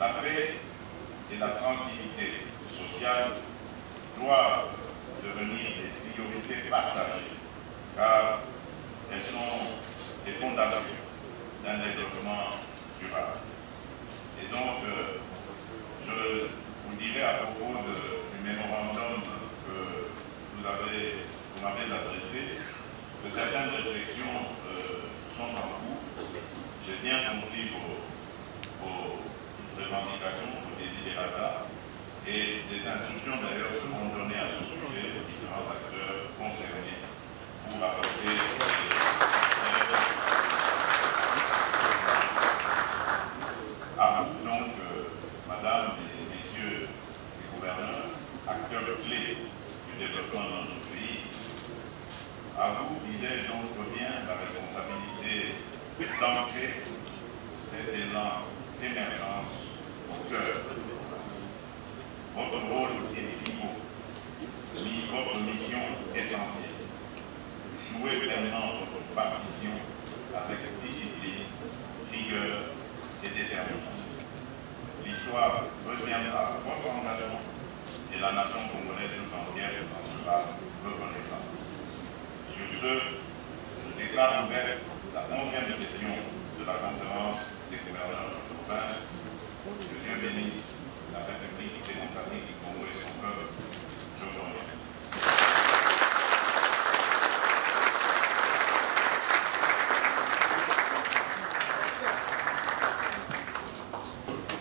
La paix et la tranquillité sociale doivent devenir des priorités partagées, car elles sont les fondations d'un développement durable. Et donc, je vous dirai à propos du mémorandum que vous m'avez adressé, que certaines réflexions sont en cours. J'ai bien compris vos revendications, vos desiderata, et des instructions d'ailleurs seront données à ce sujet aux différents acteurs concernés pour apporter des réponses. À vous donc, Madame et Messieurs les gouverneurs, acteurs clés du développement dans notre pays, à vous, disais-je, donc revient la responsabilité d'ancrer cet élan d'émergence au cœur de la province. Votre rôle est pivot, votre mission essentielle. Jouez pleinement votre partition avec discipline, rigueur et détermination. L'histoire retiendra votre engagement et la nation congolaise tout entière en sera reconnaissante. Sur ce, je déclare ouverte la 11e session de la conférence des gouverneurs de province. Que Dieu bénisse la République démocratique du Congo et son peuple. Je vous remercie.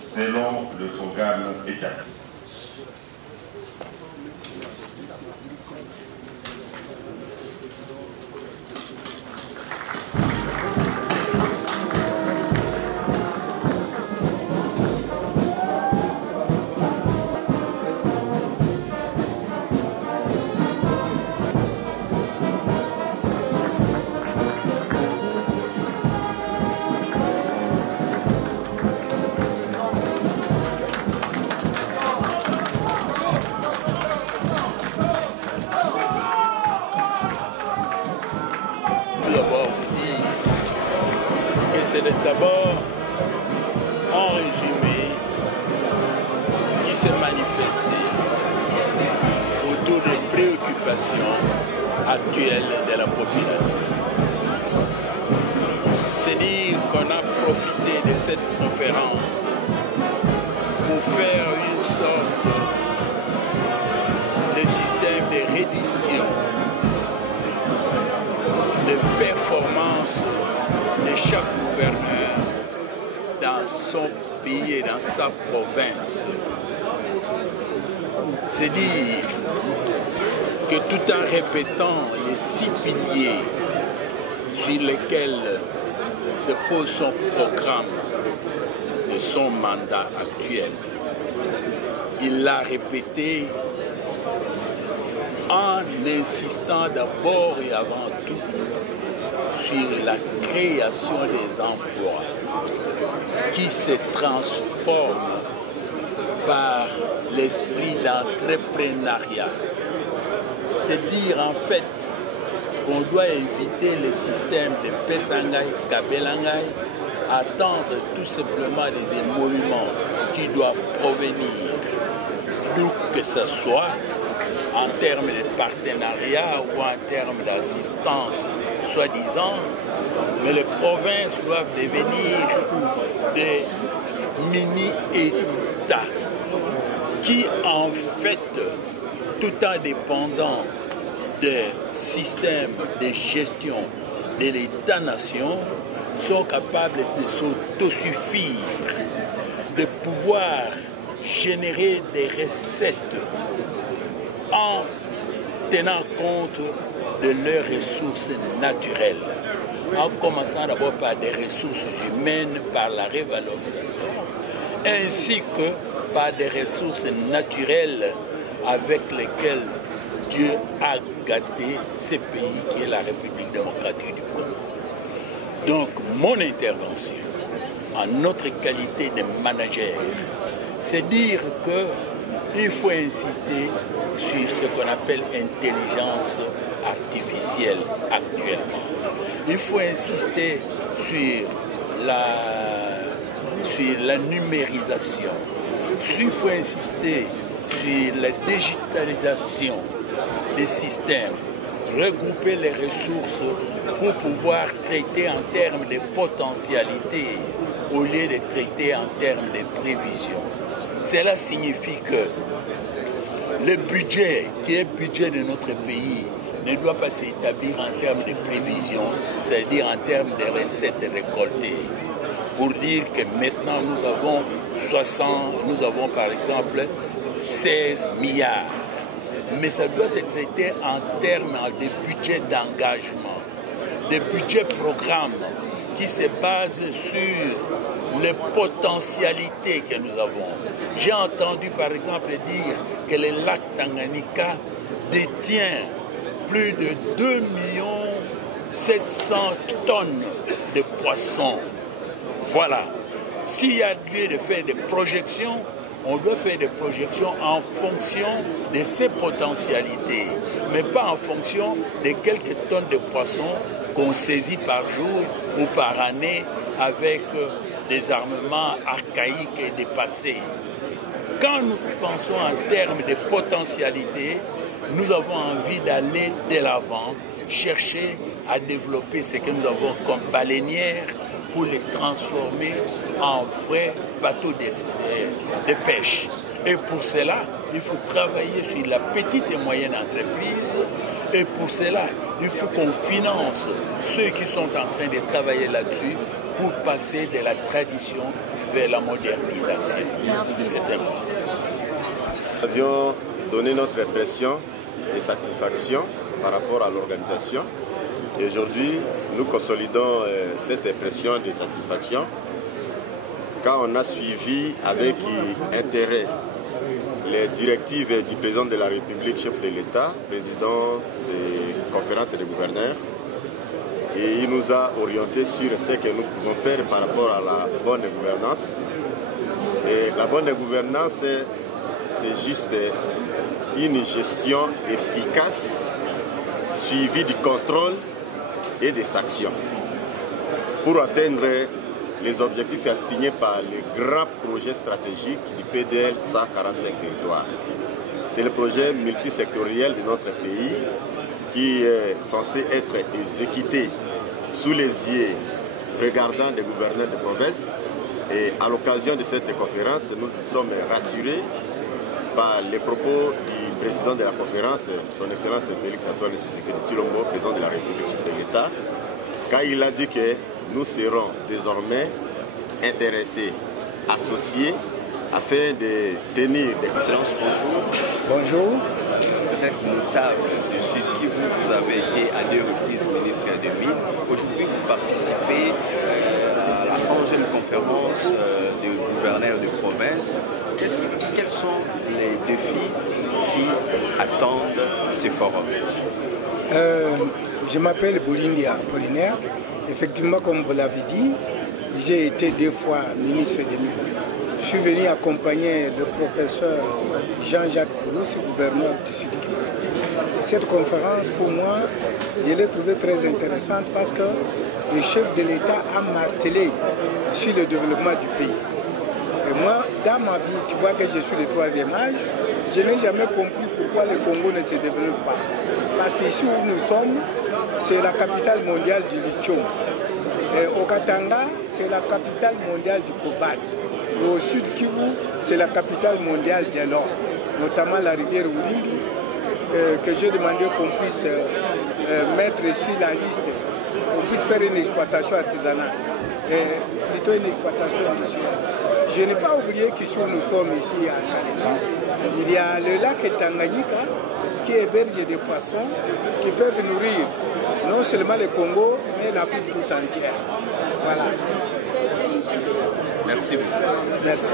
Selon le programme établi. C'est d'abord un résumé qui s'est manifesté autour des préoccupations actuelles de la population. C'est dire qu'on a profité de cette conférence pour faire une sorte de système de reddition de performance de chaque gouverneur dans son pays et dans sa province. C'est dire que tout en répétant les 6 piliers sur lesquels se pose son programme de son mandat actuel, il l'a répété en insistant d'abord et avant tout sur la création des emplois qui se transforment par l'esprit d'entrepreneuriat. C'est dire en fait qu'on doit éviter le système de Pessangai, Kabelangai, attendre tout simplement des émoluments qui doivent provenir d'où que ce soit, en termes de partenariat ou en termes d'assistance, soi-disant, mais les provinces doivent devenir des mini-États qui, en fait, tout en dépendant des systèmes de gestion de l'État-nation, sont capables de s'autosuffire, de pouvoir générer des recettes en tenant compte de leurs ressources naturelles, en commençant d'abord par des ressources humaines, par la révalorisation, ainsi que par des ressources naturelles avec lesquelles Dieu a gâté ce pays qui est la République démocratique du Congo. Donc, mon intervention, en notre qualité de manager, c'est dire qu'il faut insister sur ce qu'on appelle intelligence artificielle actuellement. Il faut insister sur la numérisation. Il faut insister sur la digitalisation des systèmes, regrouper les ressources pour pouvoir traiter en termes de potentialité au lieu de traiter en termes de prévision. Cela signifie que le budget, qui est le budget de notre pays, ne doit pas s'établir en termes de prévision, c'est-à-dire en termes de recettes récoltées. Pour dire que maintenant nous avons par exemple 16 milliards. Mais ça doit se traiter en termes de budget d'engagement, de budget programme qui se base sur les potentialités que nous avons. J'ai entendu par exemple dire que le lac Tanganyika détient plus de 2 700 tonnes de poissons. Voilà. S'il y a lieu de faire des projections, on doit faire des projections en fonction de ces potentialités, mais pas en fonction de quelques tonnes de poissons qu'on saisit par jour ou par année avec des armements archaïques et dépassés. Quand nous pensons en termes de potentialité, nous avons envie d'aller de l'avant, chercher à développer ce que nous avons comme baleinières pour les transformer en vrais bateaux de pêche. Et pour cela, il faut travailler sur la petite et moyenne entreprise. Et pour cela, il faut qu'on finance ceux qui sont en train de travailler là-dessus pour passer de la tradition vers la modernisation. C'est important. Nous avions donné notre impression et satisfaction par rapport à l'organisation. Et aujourd'hui, nous consolidons cette impression de satisfaction quand on a suivi avec intérêt les directives du président de la République, chef de l'État, président des conférences des gouverneurs. Et il nous a orientés sur ce que nous pouvons faire par rapport à la bonne gouvernance. Et la bonne gouvernance, c'est juste une gestion efficace, suivie du contrôle et des sanctions pour atteindre les objectifs assignés par le grand projet stratégique du PDL 145 territoires. C'est le projet multisectoriel de notre pays qui est censé être exécuté sous les yeux regardants des gouverneurs de province. Et à l'occasion de cette conférence, nous sommes rassurés par les propos du président de la conférence, son Excellence Félix-Antoine Tshisekedi Tshilombo, président de la République de l'État, quand il a dit que nous serons désormais intéressés, associés, afin de tenir des... Excellence, bonjour. Bonjour. Vous êtes notable du Sud Kivu, vous avez été à 2 reprises ministre des Mines. Aujourd'hui, vous participez à la 11e conférence des gouverneurs de province. Quels sont les défis qui attendent ces forums? Je m'appelle Boulindia Apollinaire. Effectivement, comme vous l'avez dit, j'ai été 2 fois ministre des Mines. Je suis venu accompagner le professeur Jean-Jacques Poulos, gouverneur du Sud-Kivu. Cette conférence, pour moi, je l'ai trouvée très intéressante parce que le chef de l'État a martelé sur le développement du pays. Et moi, dans ma vie, tu vois que je suis de 3e âge, je n'ai jamais compris pourquoi le Congo ne se développe pas. Parce qu'ici où nous sommes, c'est la capitale mondiale du lithium. Au Katanga, c'est la capitale mondiale du cobalt. Et au Sud Kivu, c'est la capitale mondiale de l'or, notamment la rivière Ulingi, que j'ai demandé qu'on puisse mettre sur la liste, qu'on puisse faire une exploitation artisanale, plutôt une exploitation industrielle. Je n'ai pas oublié qu'ici nous sommes ici à Kalema. Il y a le lac Tanganyika qui héberge des poissons qui peuvent nourrir non seulement le Congo, mais l'Afrique tout entière. Voilà. Merci beaucoup. Merci.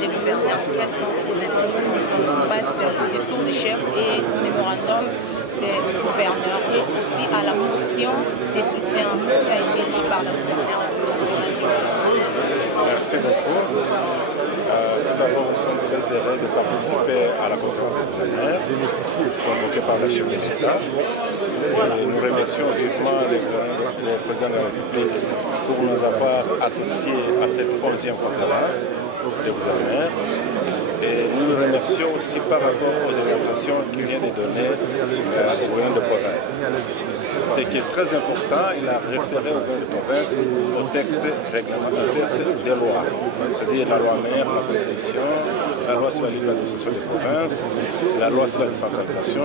Les gouverneurs, quelles sont vos intentions? On passe au discours du chef et au mémorandum des gouverneurs et aussi à la motion de soutien qui a été dit par le gouverneur. Merci beaucoup. Tout d'abord, nous sommes très heureux de participer à la conférence extraordinaire convoquée par le chef de l'État. Nous remercions vivement le président de la République pour nous avoir associés à cette 11e conférence de gouverneurs. Et nous nous remercions aussi par rapport aux orientations qu'il vient de donner au gouverneur de province. Ce qui est très important, il a référé au gouverneur de province au texte réglementaire des lois, c'est-à-dire la loi mère, la Constitution, la loi sur la libre administration des provinces, la loi sur la décentralisation,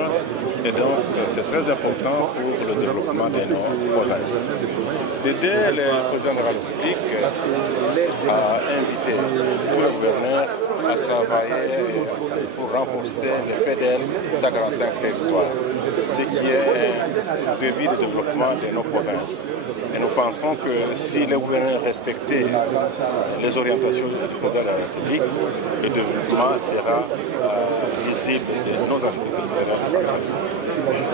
et donc c'est très important pour le développement de nos provinces. Dès le président de la République a invité tous les gouverneurs à travailler pour renforcer le PDL 145 territoires, ce qui est un début de développement de nos provinces. Et nous pensons que si les gouverneurs respectaient les orientations du président de la République, le développement sera visible de nos activités territoriales.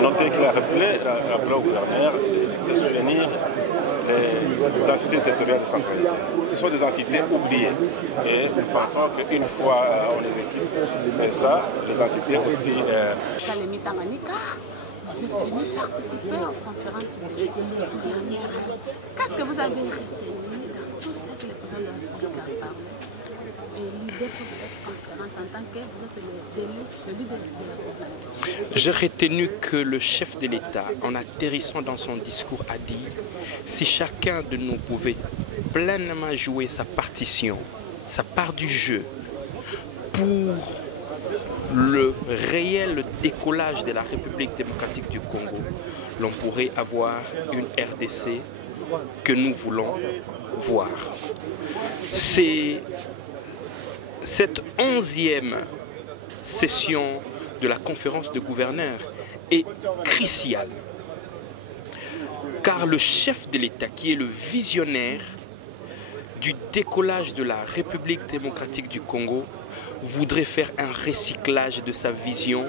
Notez qu'il a rappelé au gouverneur de se souvenir les entités territoriales décentralisées. Ce sont des entités oubliées. Et nous pensons qu'une fois on les écrit ça, les entités aussi... Vous êtes venu participer aux conférences de gouverneurs. Qu'est-ce que vous avez retenu dans tout ce que le président de la République a parlé? Et l'idée pour cette conférence en tant que vous êtes le leader de la province? J'ai retenu que le chef de l'État, en atterrissant dans son discours, a dit si chacun de nous pouvait pleinement jouer sa partition, sa part du jeu, pour le réel décollage de la République démocratique du Congo, l'on pourrait avoir une RDC que nous voulons voir. C'est cette 11e session de la conférence de gouverneurs est cruciale, car le chef de l'État, qui est le visionnaire du décollage de la République démocratique du Congo, voudrait faire un recyclage de sa vision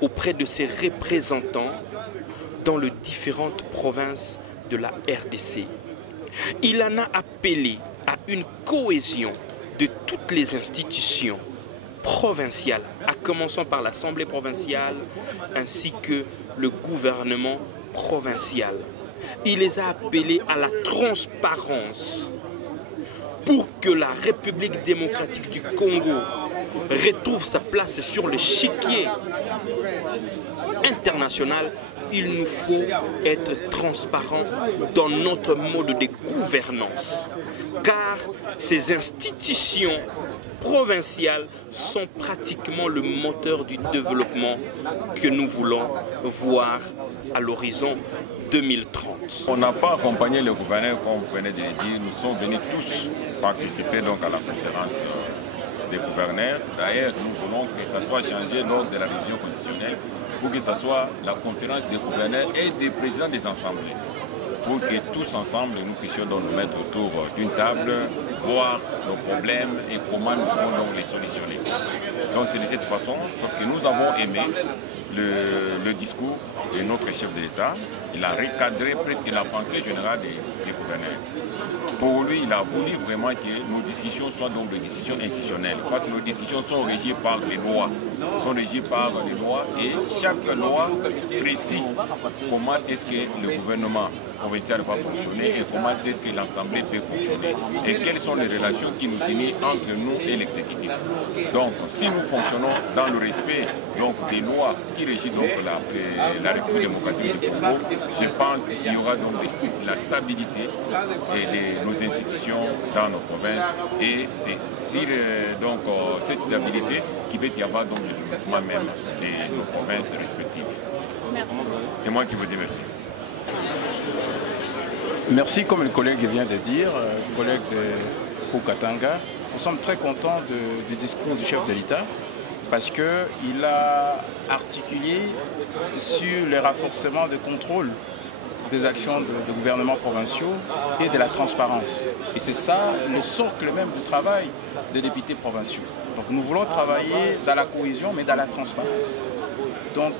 auprès de ses représentants dans les différentes provinces de la RDC. Il en a appelé à une cohésion de toutes les institutions provinciales, à commencer par l'Assemblée provinciale ainsi que le gouvernement provincial. Il les a appelés à la transparence pour que la République démocratique du Congo retrouve sa place sur l'échiquier international. Il nous faut être transparent dans notre mode de gouvernance, car ces institutions provinciales sont pratiquement le moteur du développement que nous voulons voir à l'horizon 2030. On n'a pas accompagné le gouverneur, comme vous venez de le dire. Nous sommes venus tous participer donc à la conférence des gouverneurs. D'ailleurs, nous voulons que ça soit changé lors de la révision constitutionnelle pour que ce soit la conférence des gouverneurs et des présidents des assemblées, pour que tous ensemble nous puissions donc nous mettre autour d'une table, voir nos problèmes et comment nous pouvons donc les solutionner. Donc c'est de cette façon, parce que nous avons aimé le discours de notre chef de l'État. Il a recadré presque la pensée générale des gouverneurs. Pour lui, il a voulu vraiment que nos décisions soient donc des décisions institutionnelles, parce que nos décisions sont régies par les lois, et chaque loi précise comment est-ce que le gouvernement provincial va fonctionner et comment est-ce que l'Assemblée peut fonctionner et quelles sont les relations qui nous unissent entre nous et l'exécutif. Donc, si nous fonctionnons dans le respect donc, des lois qui régissent donc, la République démocratique du Congo, je pense qu'il y aura donc la stabilité de nos institutions dans nos provinces et c'est donc cette stabilité qui peut y avoir donc le développement même de nos provinces respectives. C'est moi qui vous dis merci. Merci, comme le collègue vient de dire, le collègue de Pukatanga. Nous sommes très contents du discours du chef de l'État parce qu'il a articulé sur le renforcement de contrôle des actions de gouvernements provinciaux et de la transparence. Et c'est ça le socle même du travail des députés provinciaux. Donc nous voulons travailler dans la cohésion mais dans la transparence. Donc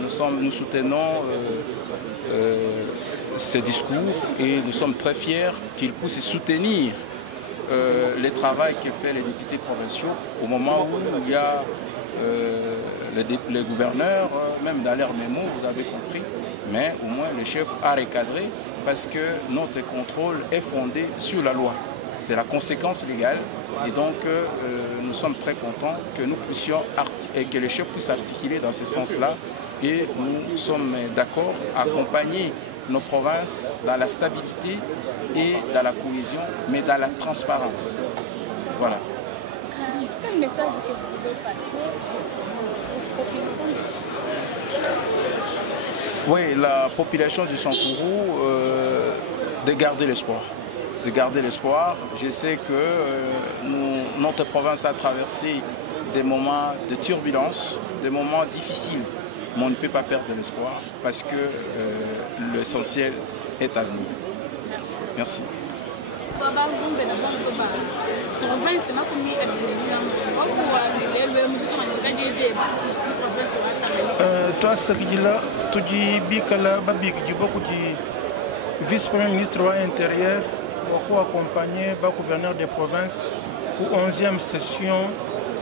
nous soutenons ces discours et nous sommes très fiers qu'ils puissent soutenir le travail que fait les députés provinciaux au moment où il y a les gouverneurs, même dans leurs mémos, vous avez compris, mais au moins le chef a recadré parce que notre contrôle est fondé sur la loi. C'est la conséquence légale et donc nous sommes très contents que nous puissions et que le chef puisse articuler dans ce sens-là et nous sommes d'accord à accompagner nos provinces dans la stabilité et dans la cohésion, mais dans la transparence. Voilà. Quel message que vous voulez passer aux populations d'ici? Oui, la population du Sankourou, de garder l'espoir. De garder l'espoir. Je sais que notre province a traversé des moments de turbulence, des moments difficiles. Mais on ne peut pas perdre l'espoir parce que l'essentiel est à nous. Merci. Toi, Sakidila, tu dis Bikala, Babik, du beaucoup de vice-premier ministre intérieur, beaucoup accompagné, le gouverneur des provinces pour 11e session,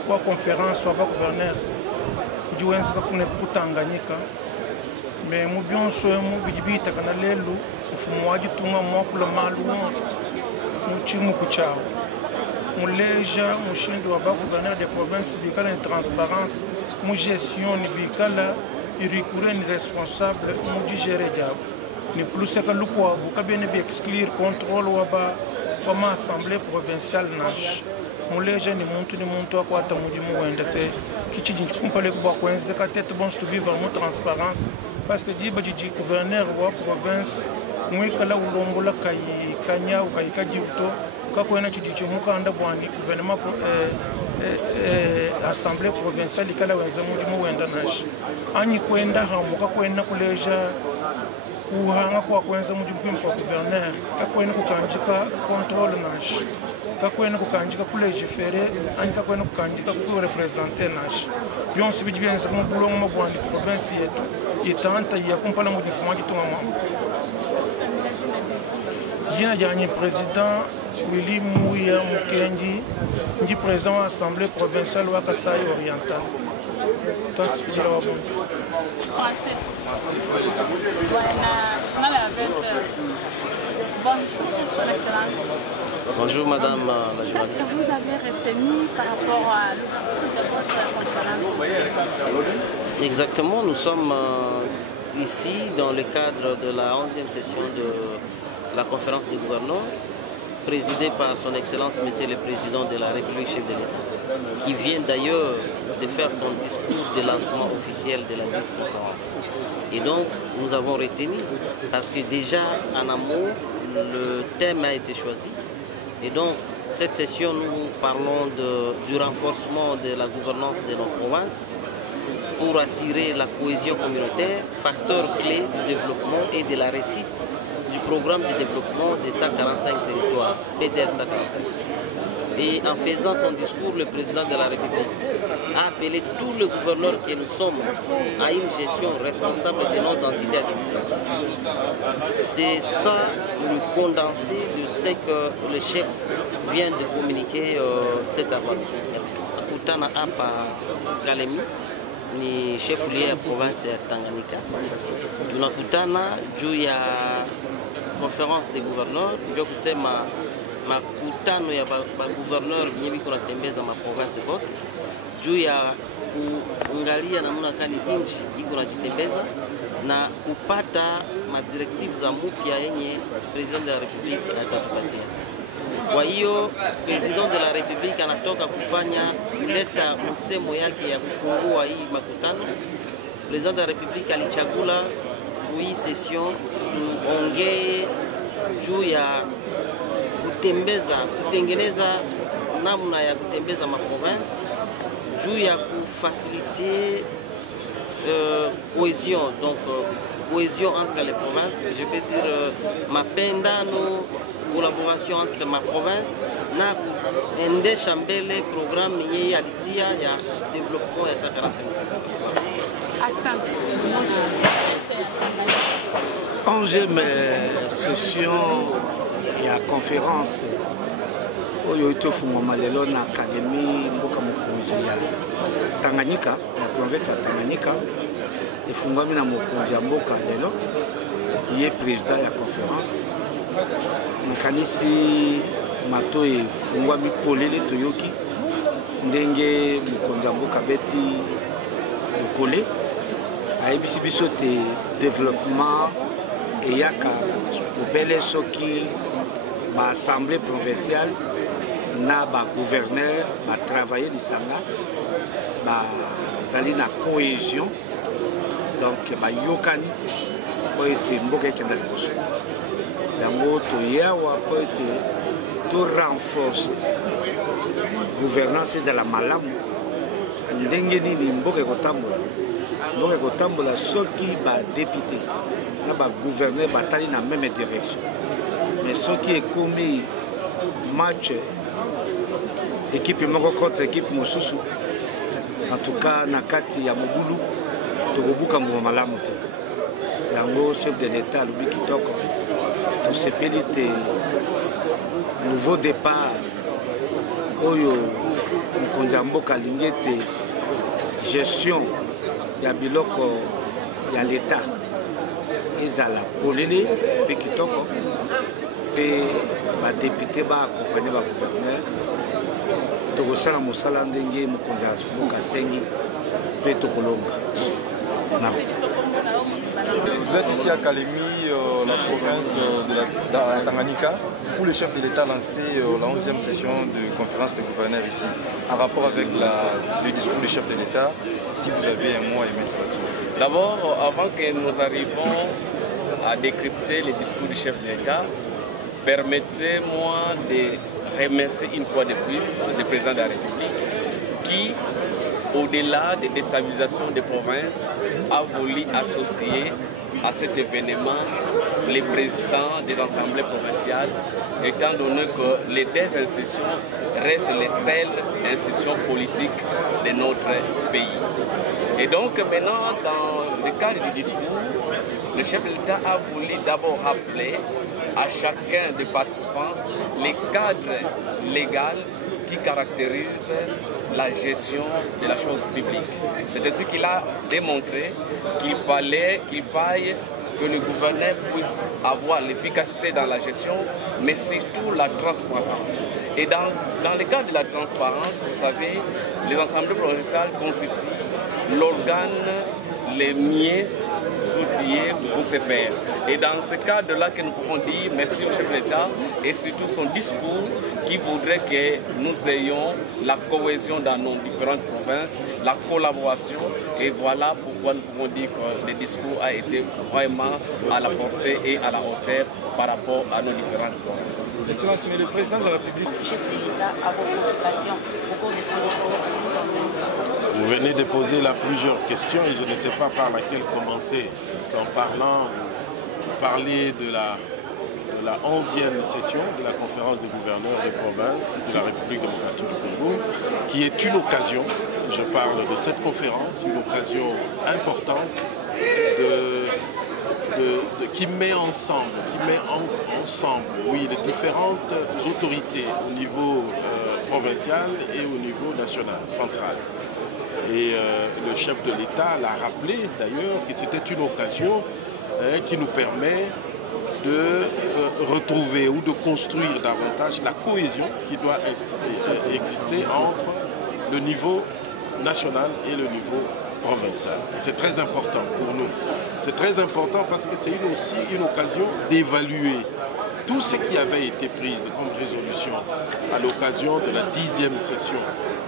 pour conférence, soit gouverneur. Mais nous bien sûr nous bidibita kana lelu ufumuaji tunga mwakula malu muchimu kuchao muleja mushindi wa ba gouverneur des provinces bikala une transparence mu gestion ni bikala irikure ni responsable mu digere jao ni plus que lukwa bukabene bi exclure contrôle wa ba comme assemblée provinciale nash muleja ni muntu akwata mujimu wenda se kichiji kumpale kubwa kwenze ka tête bon to vivre mu transparence parce que dit le gouverneur de la province, nous avons la Kanya ou Kajiuto, quand on a dit que nous avons le gouvernement assemblée provinciale, nous avons kuhanga kwa kwenza mujimpi mpa gouverneur kakwena kukanjika contrôle nash kakwena kukanjika kulegifere ani kakwena kukanjika ku représenter nash byonse bijyenza mu bulongo mu bwandi province yetu itanta ya kumpala mu difuma gitunga mama jina janye président Willy Mouya Mukenji ndi président de l'Assemblée provinciale wa Kasai oriental tasipira wa bongo. Bonjour Madame la journaliste. Qu'est-ce que vous avez retenu par rapport à l'ouverture de votre conférence? Exactement, nous sommes ici dans le cadre de la 11e session de la conférence des gouverneurs, présidée par son Excellence Monsieur le Président de la République, chef de l'État, qui vient d'ailleurs de faire son discours de lancement officiel de la conférence. Et donc, nous avons retenu, parce que déjà en amont, le thème a été choisi. Et donc, cette session, nous parlons du renforcement de la gouvernance de nos provinces pour assurer la cohésion communautaire, facteur clé du développement et de la réussite du programme de développement des 145 territoires, PDR 145. Et en faisant son discours, le président de la République a appelé tous les gouverneurs que nous sommes à une gestion responsable de nos entités administratives. C'est ça le condensé de ce que le chef vient de communiquer cet avant-midi. Kutana hapa Kalemi ni chef ya province ya Tanganyika. Tunakutana juu ya conference des gouverneurs, ndio kusema makutano ya gouverneur yenye biko natembeza ma province kote juu ya kuangalia namna gani nchi iko najitembeza na kupata madirektive za mpya yenye president de la Republique atatupatia. Kwa hiyo president de la Republique anatoka kuleta msemo yake ya kufungua hii makutano. President de la Republique alichagula hii session tuongee juu ya kutengeneza namna ya kutembeza ma province, juu ya kufaciliter cohésion, donc cohésion entre les provinces, je peux dire mapendano, collaboration entre ma province na endesha mbele programme yenye alitia ya développement ya Sakara. Onzième session ya conférence oyo itofungwama lelo na Académie mboka mokonzi ya Tanganyika, na province ya Tanganyika, efungwami na mokonzi ya mboka lelo ye président ya conférence. Nakanisi mato efungwami polele toyoki ndenge mokonzi ya mboka beti ekole ayebisi biso te développement eyaka obele soki ba assemblée provinciale na ba gouverneur ba travailler lisanga ba zali na cohésion, donc ba yokani po ete mboka ekenda liboso yango toyawa po ete to renforce gouvernance ezala malamu ndenge nini mboka ekotambola soki badepute na bagouverneur batali na même direction. Mais soki ekomi match équipe moko contre équipe mosusu, en tout cas na kati ya mobulu tokobuka ngoma malamu te. Yango chef de l'État alobi kitoko tosepeli te nouveau départ oyo mokonzi ya mboka alingi ete gestion ya biloko ya l'État ezala polele mpe kitoko mpe badepute baakompagne bagouverneur tokosala mosala ndenge mokonzi ya mboka asengi mpe tokolonga. Vous êtes ici à Kalemi, la province de la Tanganyika, où le chef de l'État a lancé la 11e session de conférence des gouverneurs ici. En rapport avec le discours du chef de l'État, si vous avez un mot à émettre là-dessus. D'abord, avant que nous arrivions à décrypter le discours du chef de l'État, permettez-moi de remercier une fois de plus le président de la République qui, au-delà des déstabilisations des provinces, a voulu associer à cet événement les présidents des assemblées provinciales, étant donné que les deux institutions restent les seules institutions politiques de notre pays. Et donc maintenant, dans le cadre du discours, le chef de l'État a voulu d'abord rappeler à chacun des participants les cadres légaux qui caractérisent la gestion de la chose publique. C'est-à-dire qu'il a démontré qu'il faille que le gouverneur puisse avoir l'efficacité dans la gestion, mais surtout la transparence. Et dans le cadre de la transparence, vous savez, les assemblées provinciales constituent l'organe le mieux outillé pour se faire. Et dans ce cadre-là que nous pouvons dire merci au chef de l'État et surtout son discours qui voudrait que nous ayons la cohésion dans nos différentes provinces, la collaboration, et voilà pourquoi nous pouvons dire que le discours a été vraiment à la portée et à la hauteur par rapport à nos différentes provinces. Excellence, mais le président de la République, le chef de l'État a vos préoccupations au cours de son discours. Vous venez de poser là plusieurs questions et je ne sais pas par laquelle commencer. Parce qu'en parlant, vous parliez de la de la 11e session de la conférence des gouverneurs des provinces de la République démocratique du Congo, qui est une occasion, je parle de cette conférence, une occasion importante qui met ensemble, oui, les différentes autorités au niveau provincial et au niveau national, central. Et le chef de l'État l'a rappelé d'ailleurs que c'était une occasion qui nous permet de retrouver ou de construire davantage la cohésion qui doit exister entre le niveau national et le niveau provincial. C'est très important pour nous. C'est très important parce que c'est aussi une occasion d'évaluer tout ce qui avait été pris comme résolution à l'occasion de la 10e session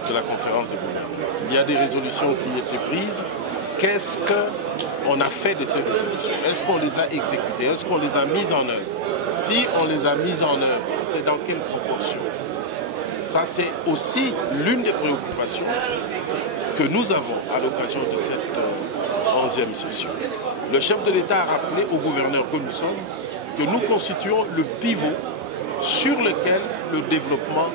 de la conférence des gouverneurs. Il y a des résolutions qui étaient prises. Qu'est-ce qu'on a fait de ces résolutions? Est-ce qu'on les a exécutées? Est-ce qu'on les a mises en œuvre? Si on les a mises en œuvre, c'est dans quelle proportion? Ça, c'est aussi l'une des préoccupations que nous avons à l'occasion de cette 11e session. Le chef de l'État a rappelé aux gouverneurs que nous sommes que nous constituons le pivot sur lequel le développement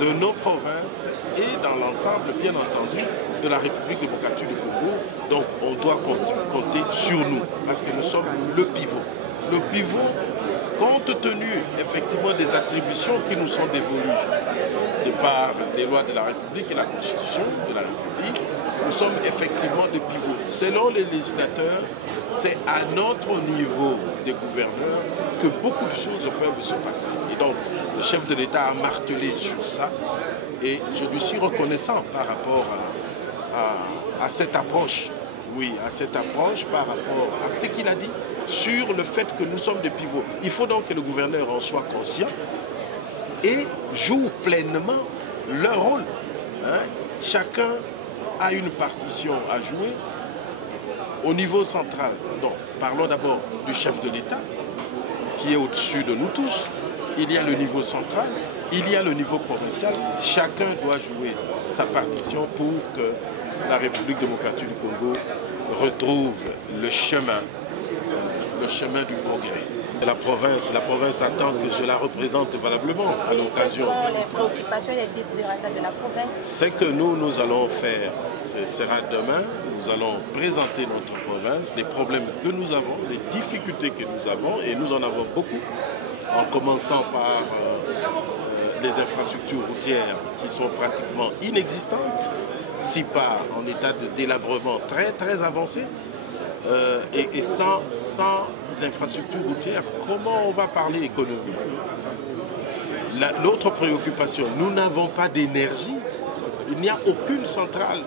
de nos provinces et dans l'ensemble, bien entendu, de la République démocratique du Congo. Donc on doit compter sur nous, parce que nous sommes le pivot. Le pivot, compte tenu effectivement des attributions qui nous sont dévolues de par les lois de la République et la Constitution de la République, nous sommes effectivement des pivots. Selon les législateurs, c'est à notre niveau des gouverneurs que beaucoup de choses peuvent se passer. Et donc, le chef de l'État a martelé sur ça et je lui suis reconnaissant par rapport à cette approche. Oui, à cette approche par rapport à ce qu'il a dit sur le fait que nous sommes des pivots. Il faut donc que le gouverneur en soit conscient et joue pleinement leur rôle. Chacun a une partition à jouer au niveau central. Donc, parlons d'abord du chef de l'État, qui est au-dessus de nous tous. Il y a le niveau central, il y a le niveau provincial. Chacun doit jouer sa partition pour que la République démocratique du Congo retrouve le chemin du progrès. La province attend que je la représente valablement à l'occasion. Quelles sont les préoccupations et les défis de la province? Ce que nous allons faire, ce sera demain. Nous allons présenter notre province, les problèmes que nous avons, les difficultés que nous avons, et nous en avons beaucoup, en commençant par les infrastructures routières qui sont pratiquement inexistantes, si pas en état de délabrement très avancé. Et sans infrastructures routières, comment on va parler économie? L'autre préoccupation, nous n'avons pas d'énergie. Il n'y a aucune centrale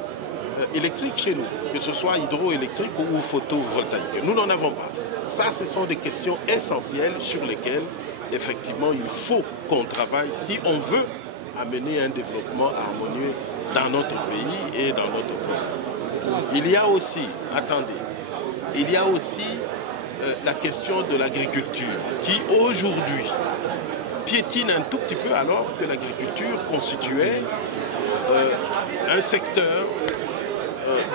électrique chez nous, que ce soit hydroélectrique ou photovoltaïque. Nous n'en avons pas. Ça, ce sont des questions essentielles sur lesquelles, effectivement, il faut qu'on travaille si on veut amener un développement harmonieux dans notre pays et dans notre province. Il y a aussi, la question de l'agriculture qui aujourd'hui piétine un tout petit peu alors que l'agriculture constituait un secteur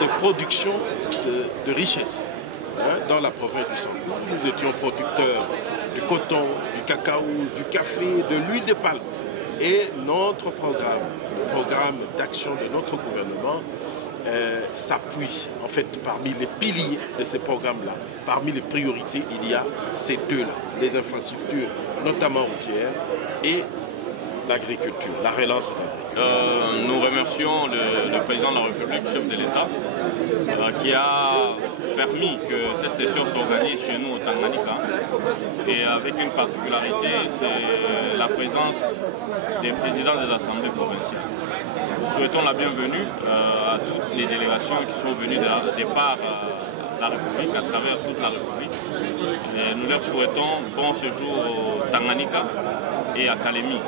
de production de richesse dans la province du Centre. Nous étions producteurs du coton, du cacao, du café, de l'huile de palme. Et notre programme, le programme d'action de notre gouvernement, s'appuie en fait parmi les piliers de ces programmes-là. Parmi les priorités, il y a ces deux-là, les infrastructures, notamment routières, et l'agriculture, la relance de l'agriculture. Nous remercions le président de la République, chef de l'État, qui a permis que cette session s'organise chez nous au Tanganyika, et avec une particularité, c'est la présence des présidents des assemblées provinciales. Nous souhaitons la bienvenue à toutes les délégations qui sont venues de par la République, à travers toute la République. Et nous leur souhaitons bon séjour au Tanganyika et à Kalemi,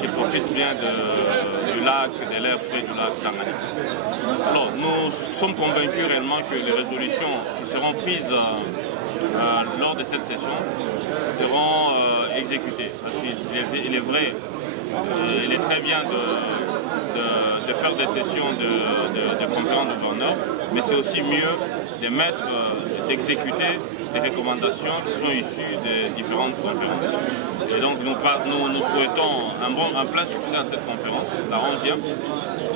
qu'ils profitent bien du lac, de l'air frais du lac Tanganyika. Alors, nous sommes convaincus réellement que les résolutions qui seront prises lors de cette session seront exécutées. Parce qu'il est vrai, il est très bien de faire des sessions de conférences de gouverneurs, mais c'est aussi mieux d'exécuter des recommandations qui sont issues des différentes conférences. Et donc nous souhaitons un plein succès à cette conférence, la 11e,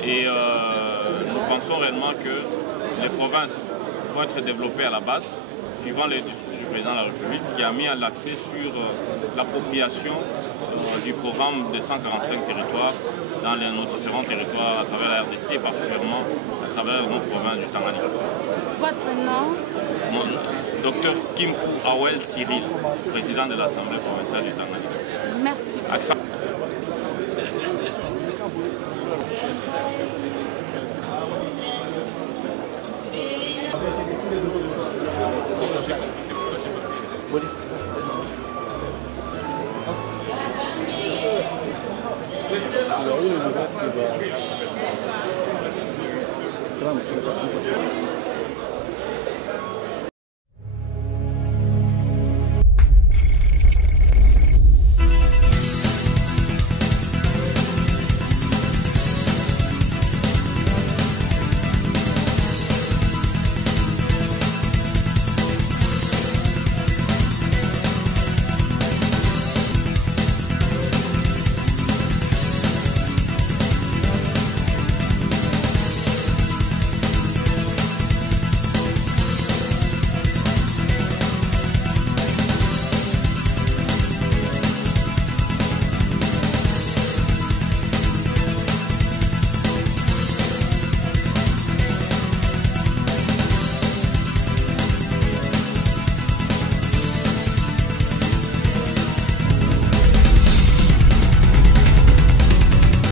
et nous pensons réellement que les provinces vont être développées à la base, suivant les discours du président de la République, qui a mis l'accent sur l'appropriation du programme des 145 territoires dans nos différents territoires à travers la RDC et particulièrement à travers nos provinces du Tanganyika. Votre nom? Docteur Kimkou Awel Cyril, président de l'Assemblée provinciale du Tanganyika. Merci. Salam,